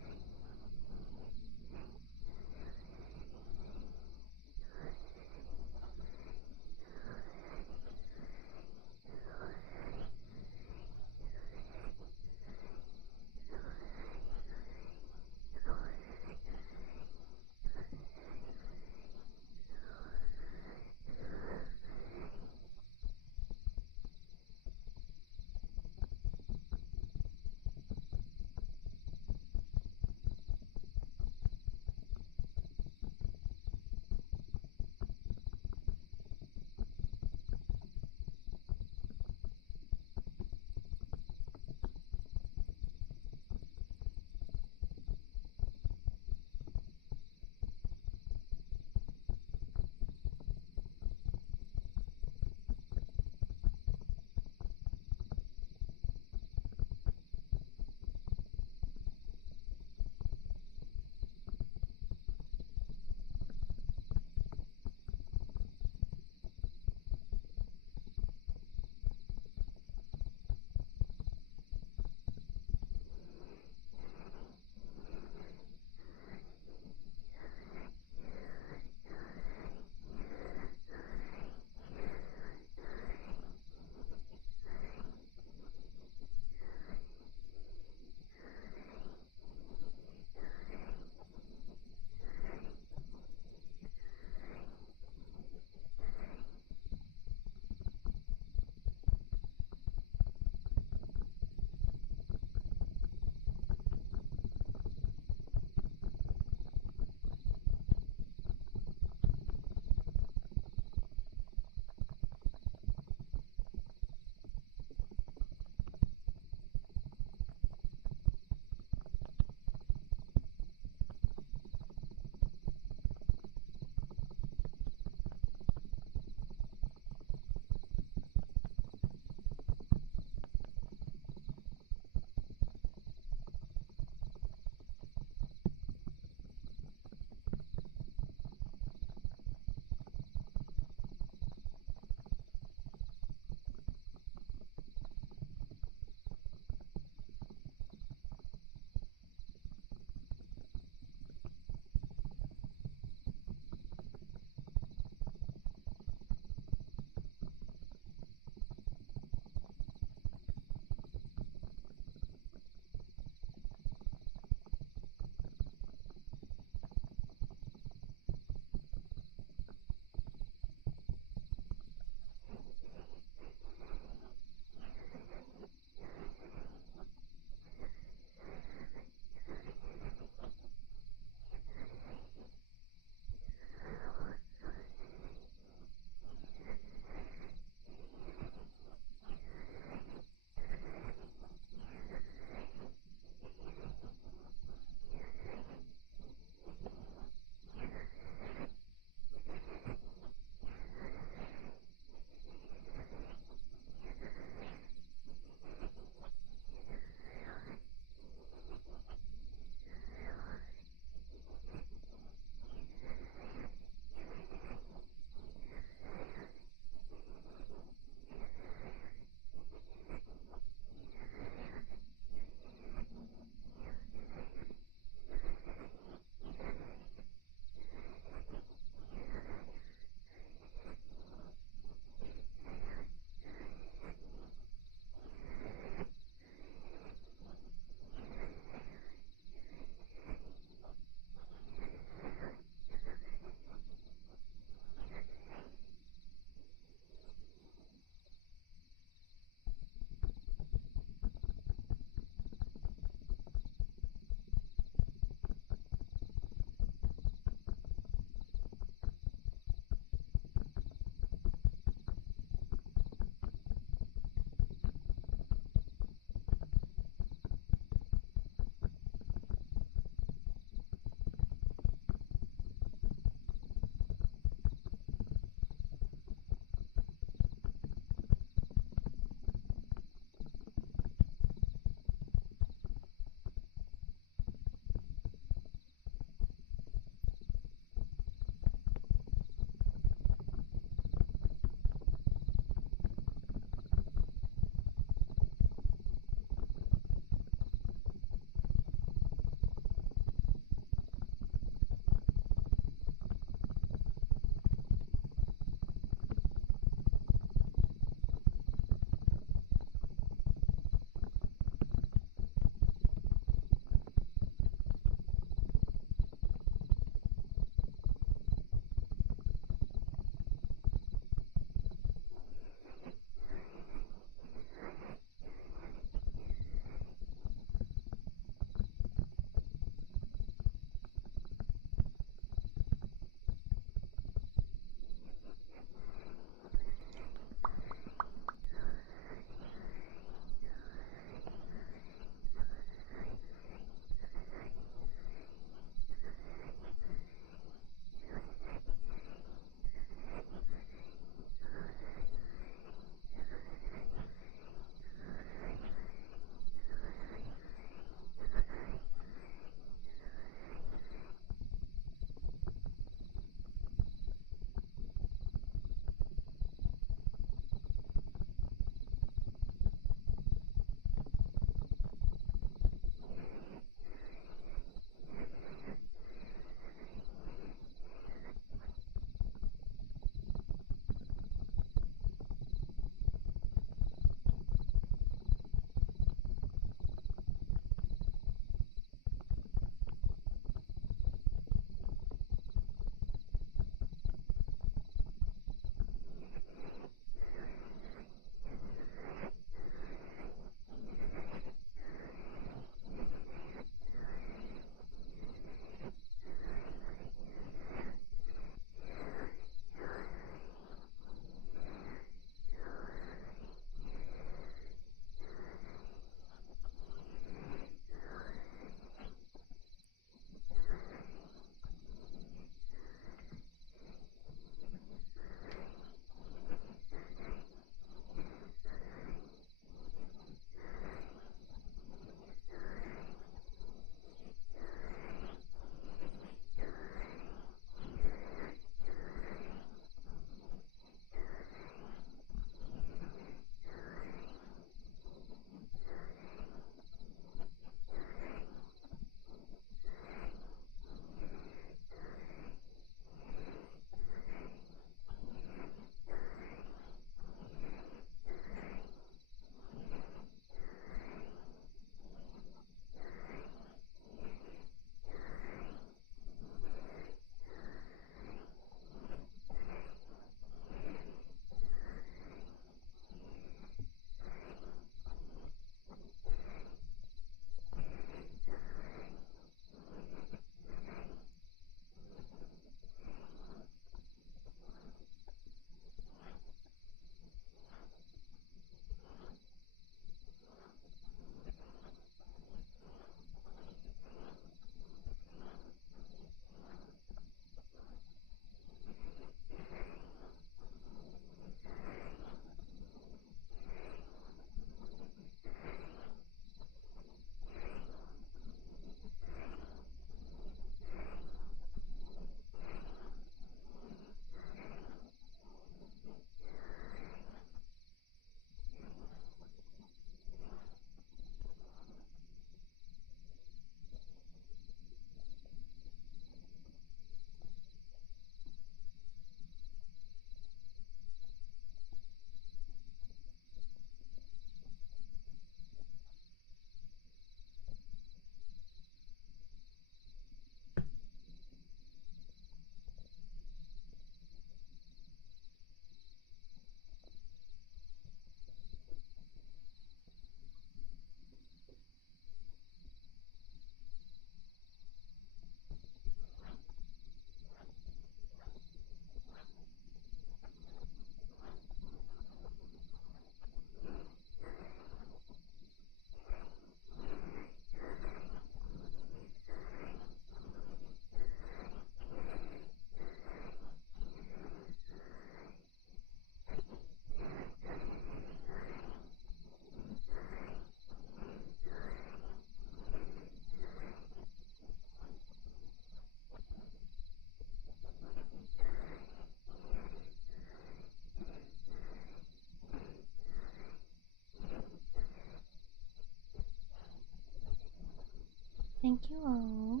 Thank you all.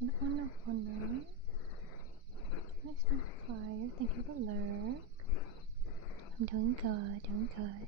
And Anna. Nice to fire. Thank you for the lurk. I'm doing good, doing good.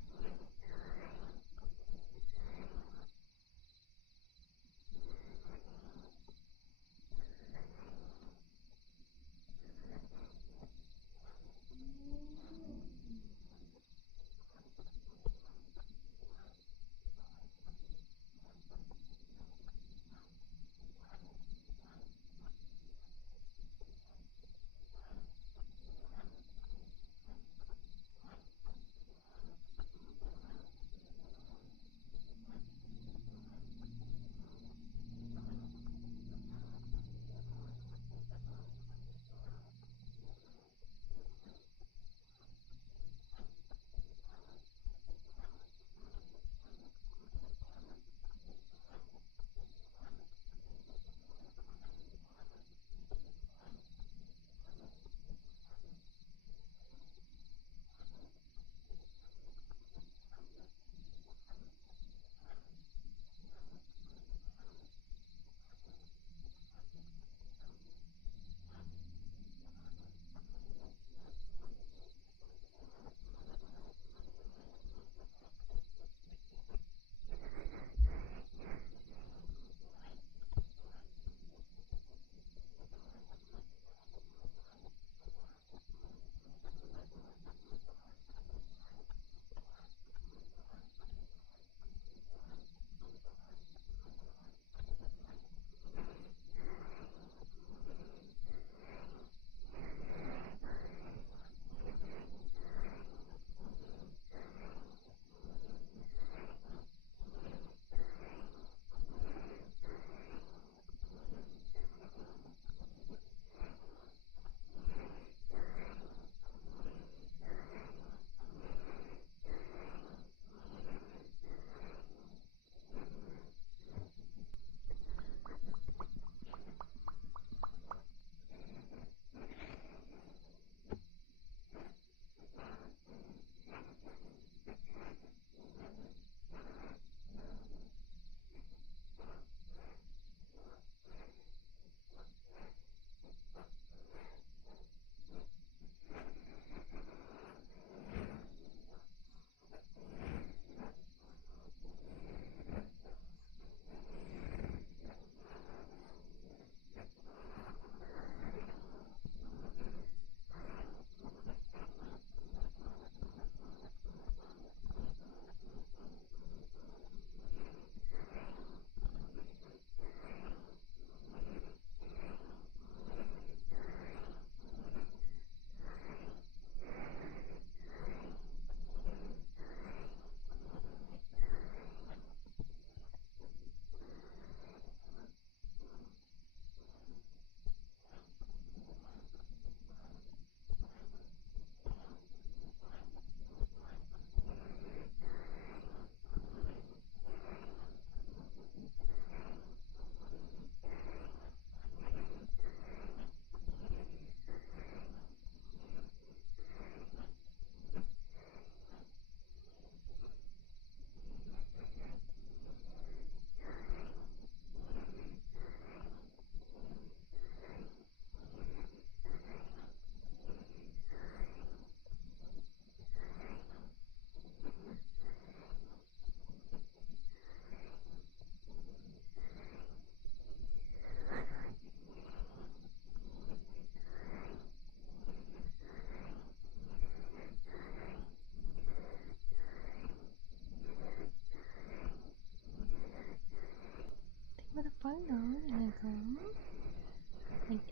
For the fun though,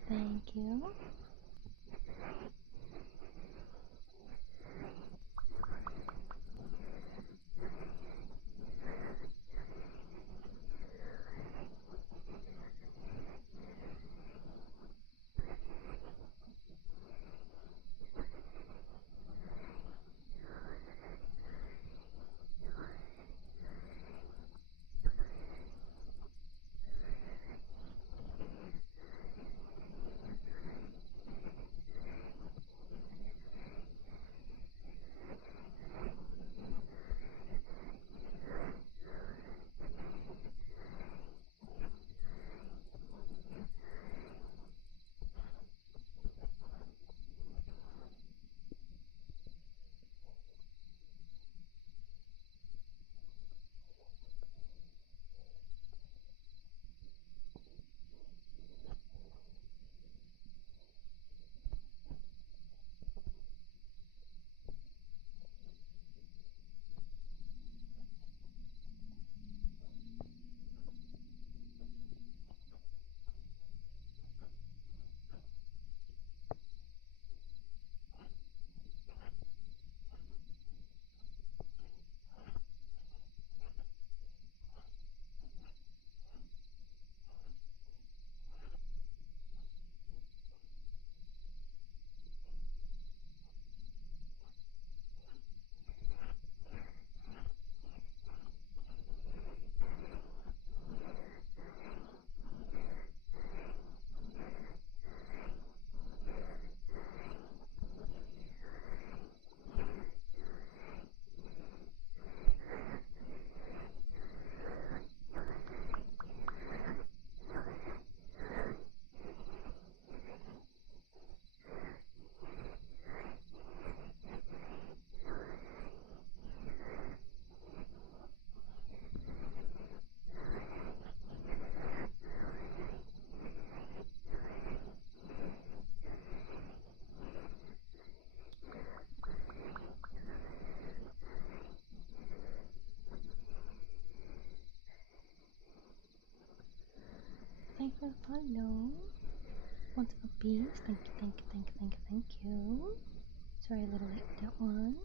thank you. Hello. What's up, bees? Thank you, thank you, thank you, thank you, thank you. Sorry, a little late with that one.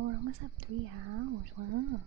Oh, we're almost at 3 hours. Wow.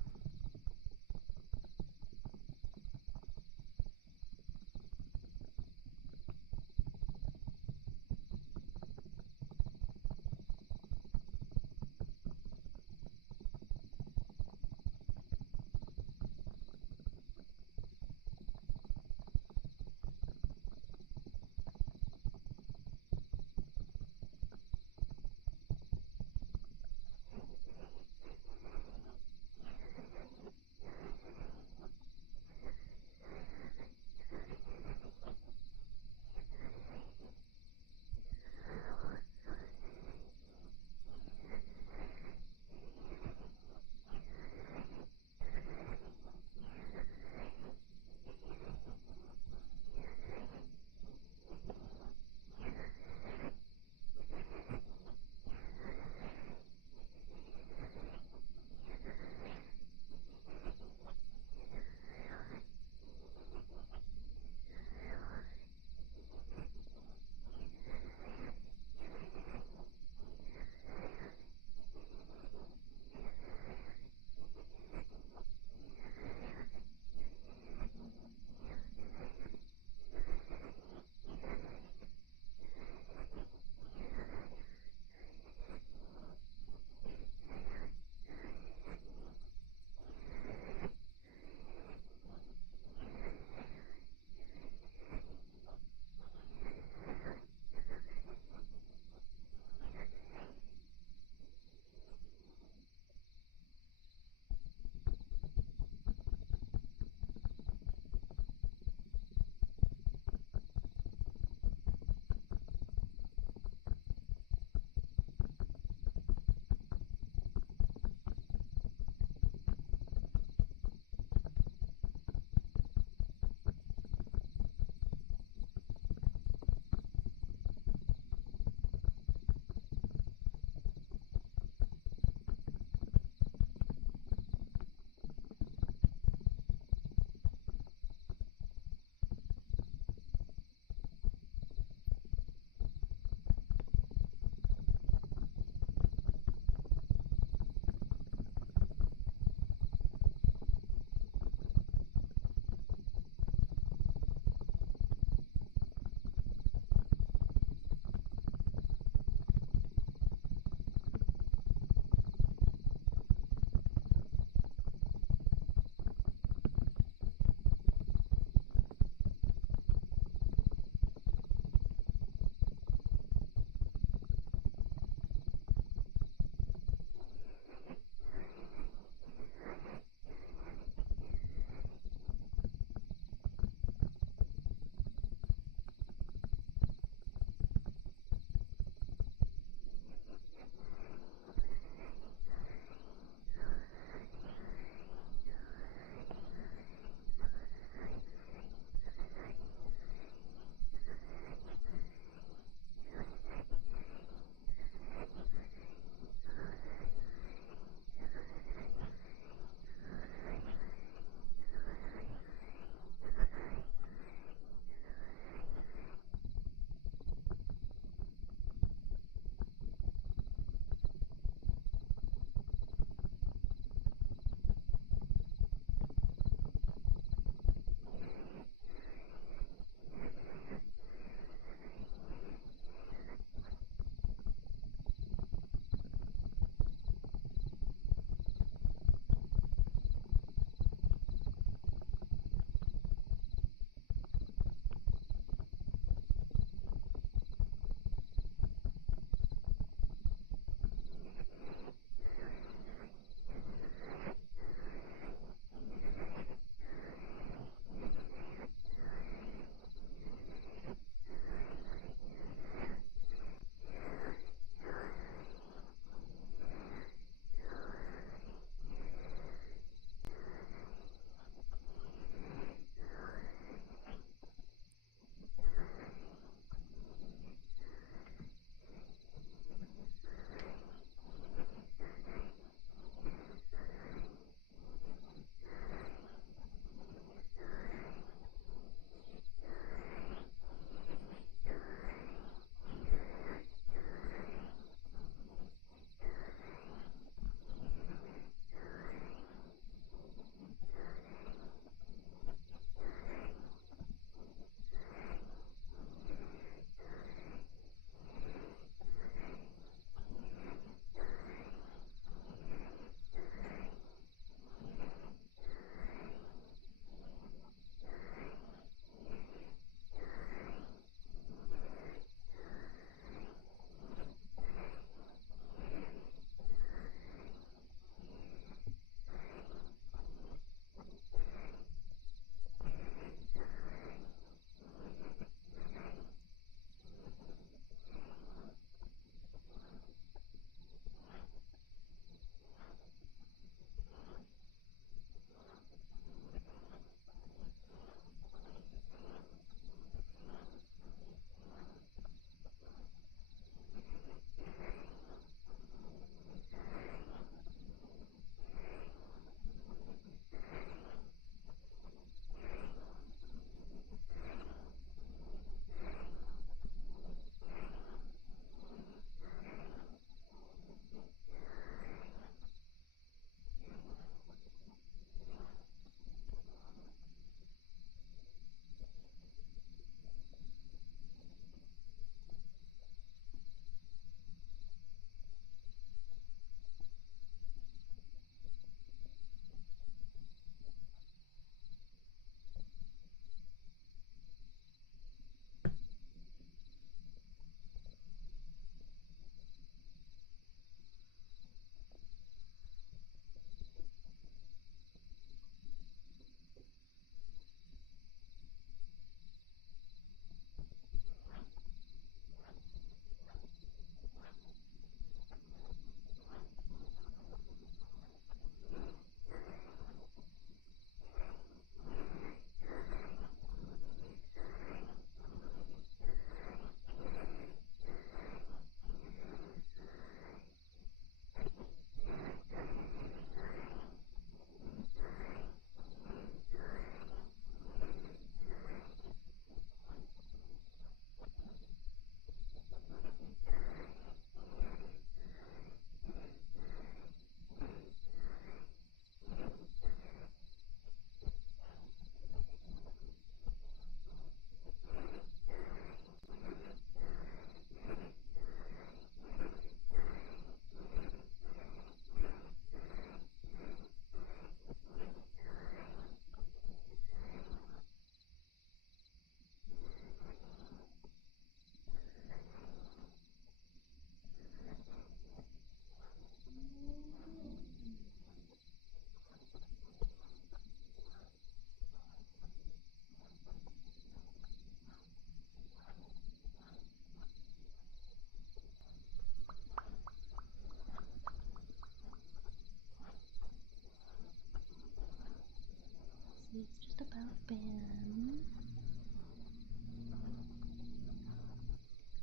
It's just about been.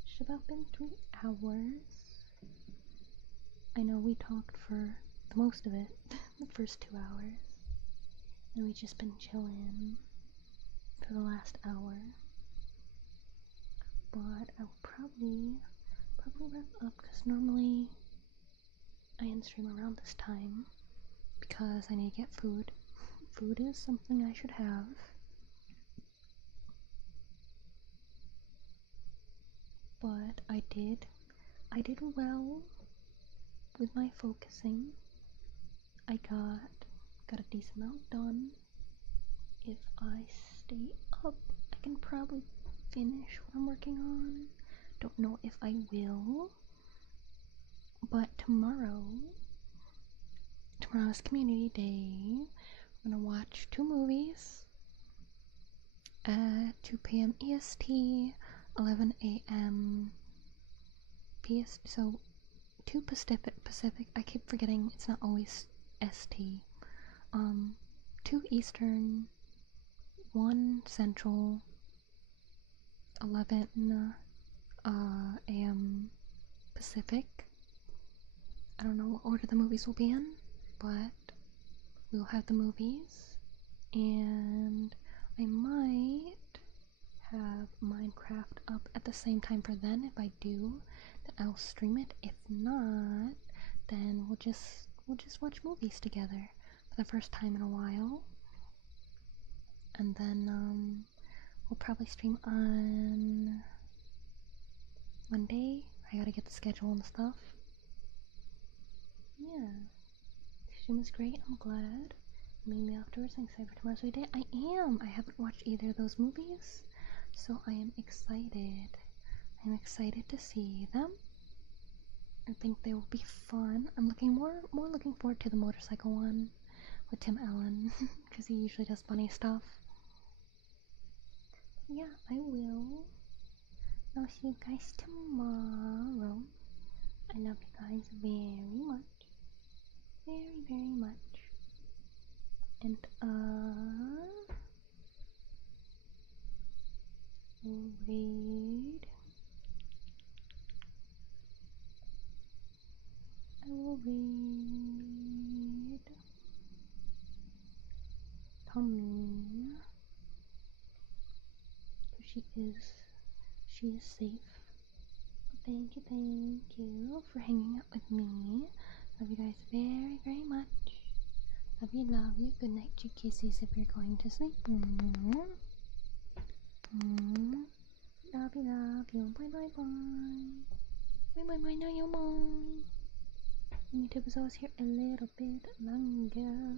It's about been 3 hours. I know we talked for the most of it, the first 2 hours, and we just been chilling for the last hour. But I will probably wrap up because normally I end stream around this time because I need to get food. Food is something I should have. But I did well with my focusing. I got a decent amount done. If I stay up, I can probably finish what I'm working on. Don't know if I will. But tomorrow's community day. I'm gonna watch 2 movies at 2 p.m. EST, 11 a.m. PST, so 2 Pacific, I keep forgetting it's not always ST. 2 Eastern, 1 Central, 11 a.m. Pacific. I don't know what order the movies will be in, but we'll have the movies, and I might have Minecraft up at the same time for then. If I do, then I'll stream it. If not, then we'll just watch movies together for the first time in a while, and then we'll probably stream on Monday. I gotta get the schedule and stuff. Yeah, the stream was great. I'm glad. Made me afterwards. I'm excited for tomorrow's day. I am. I haven't watched either of those movies, so I am excited. I'm excited to see them. I think they will be fun. I'm more looking forward to the motorcycle one with Tim Allen because he usually does funny stuff. Yeah, I will. I'll see you guys tomorrow. I love you guys very much. Very, very much. And we'll read. I will read Tommy. She is safe. Thank you for hanging out with me. Love you guys very, very much. Love you. Good night, you kisses if you're going to sleep. Love you. Bye. Bye, now you're mine. YouTube is always here a little bit longer.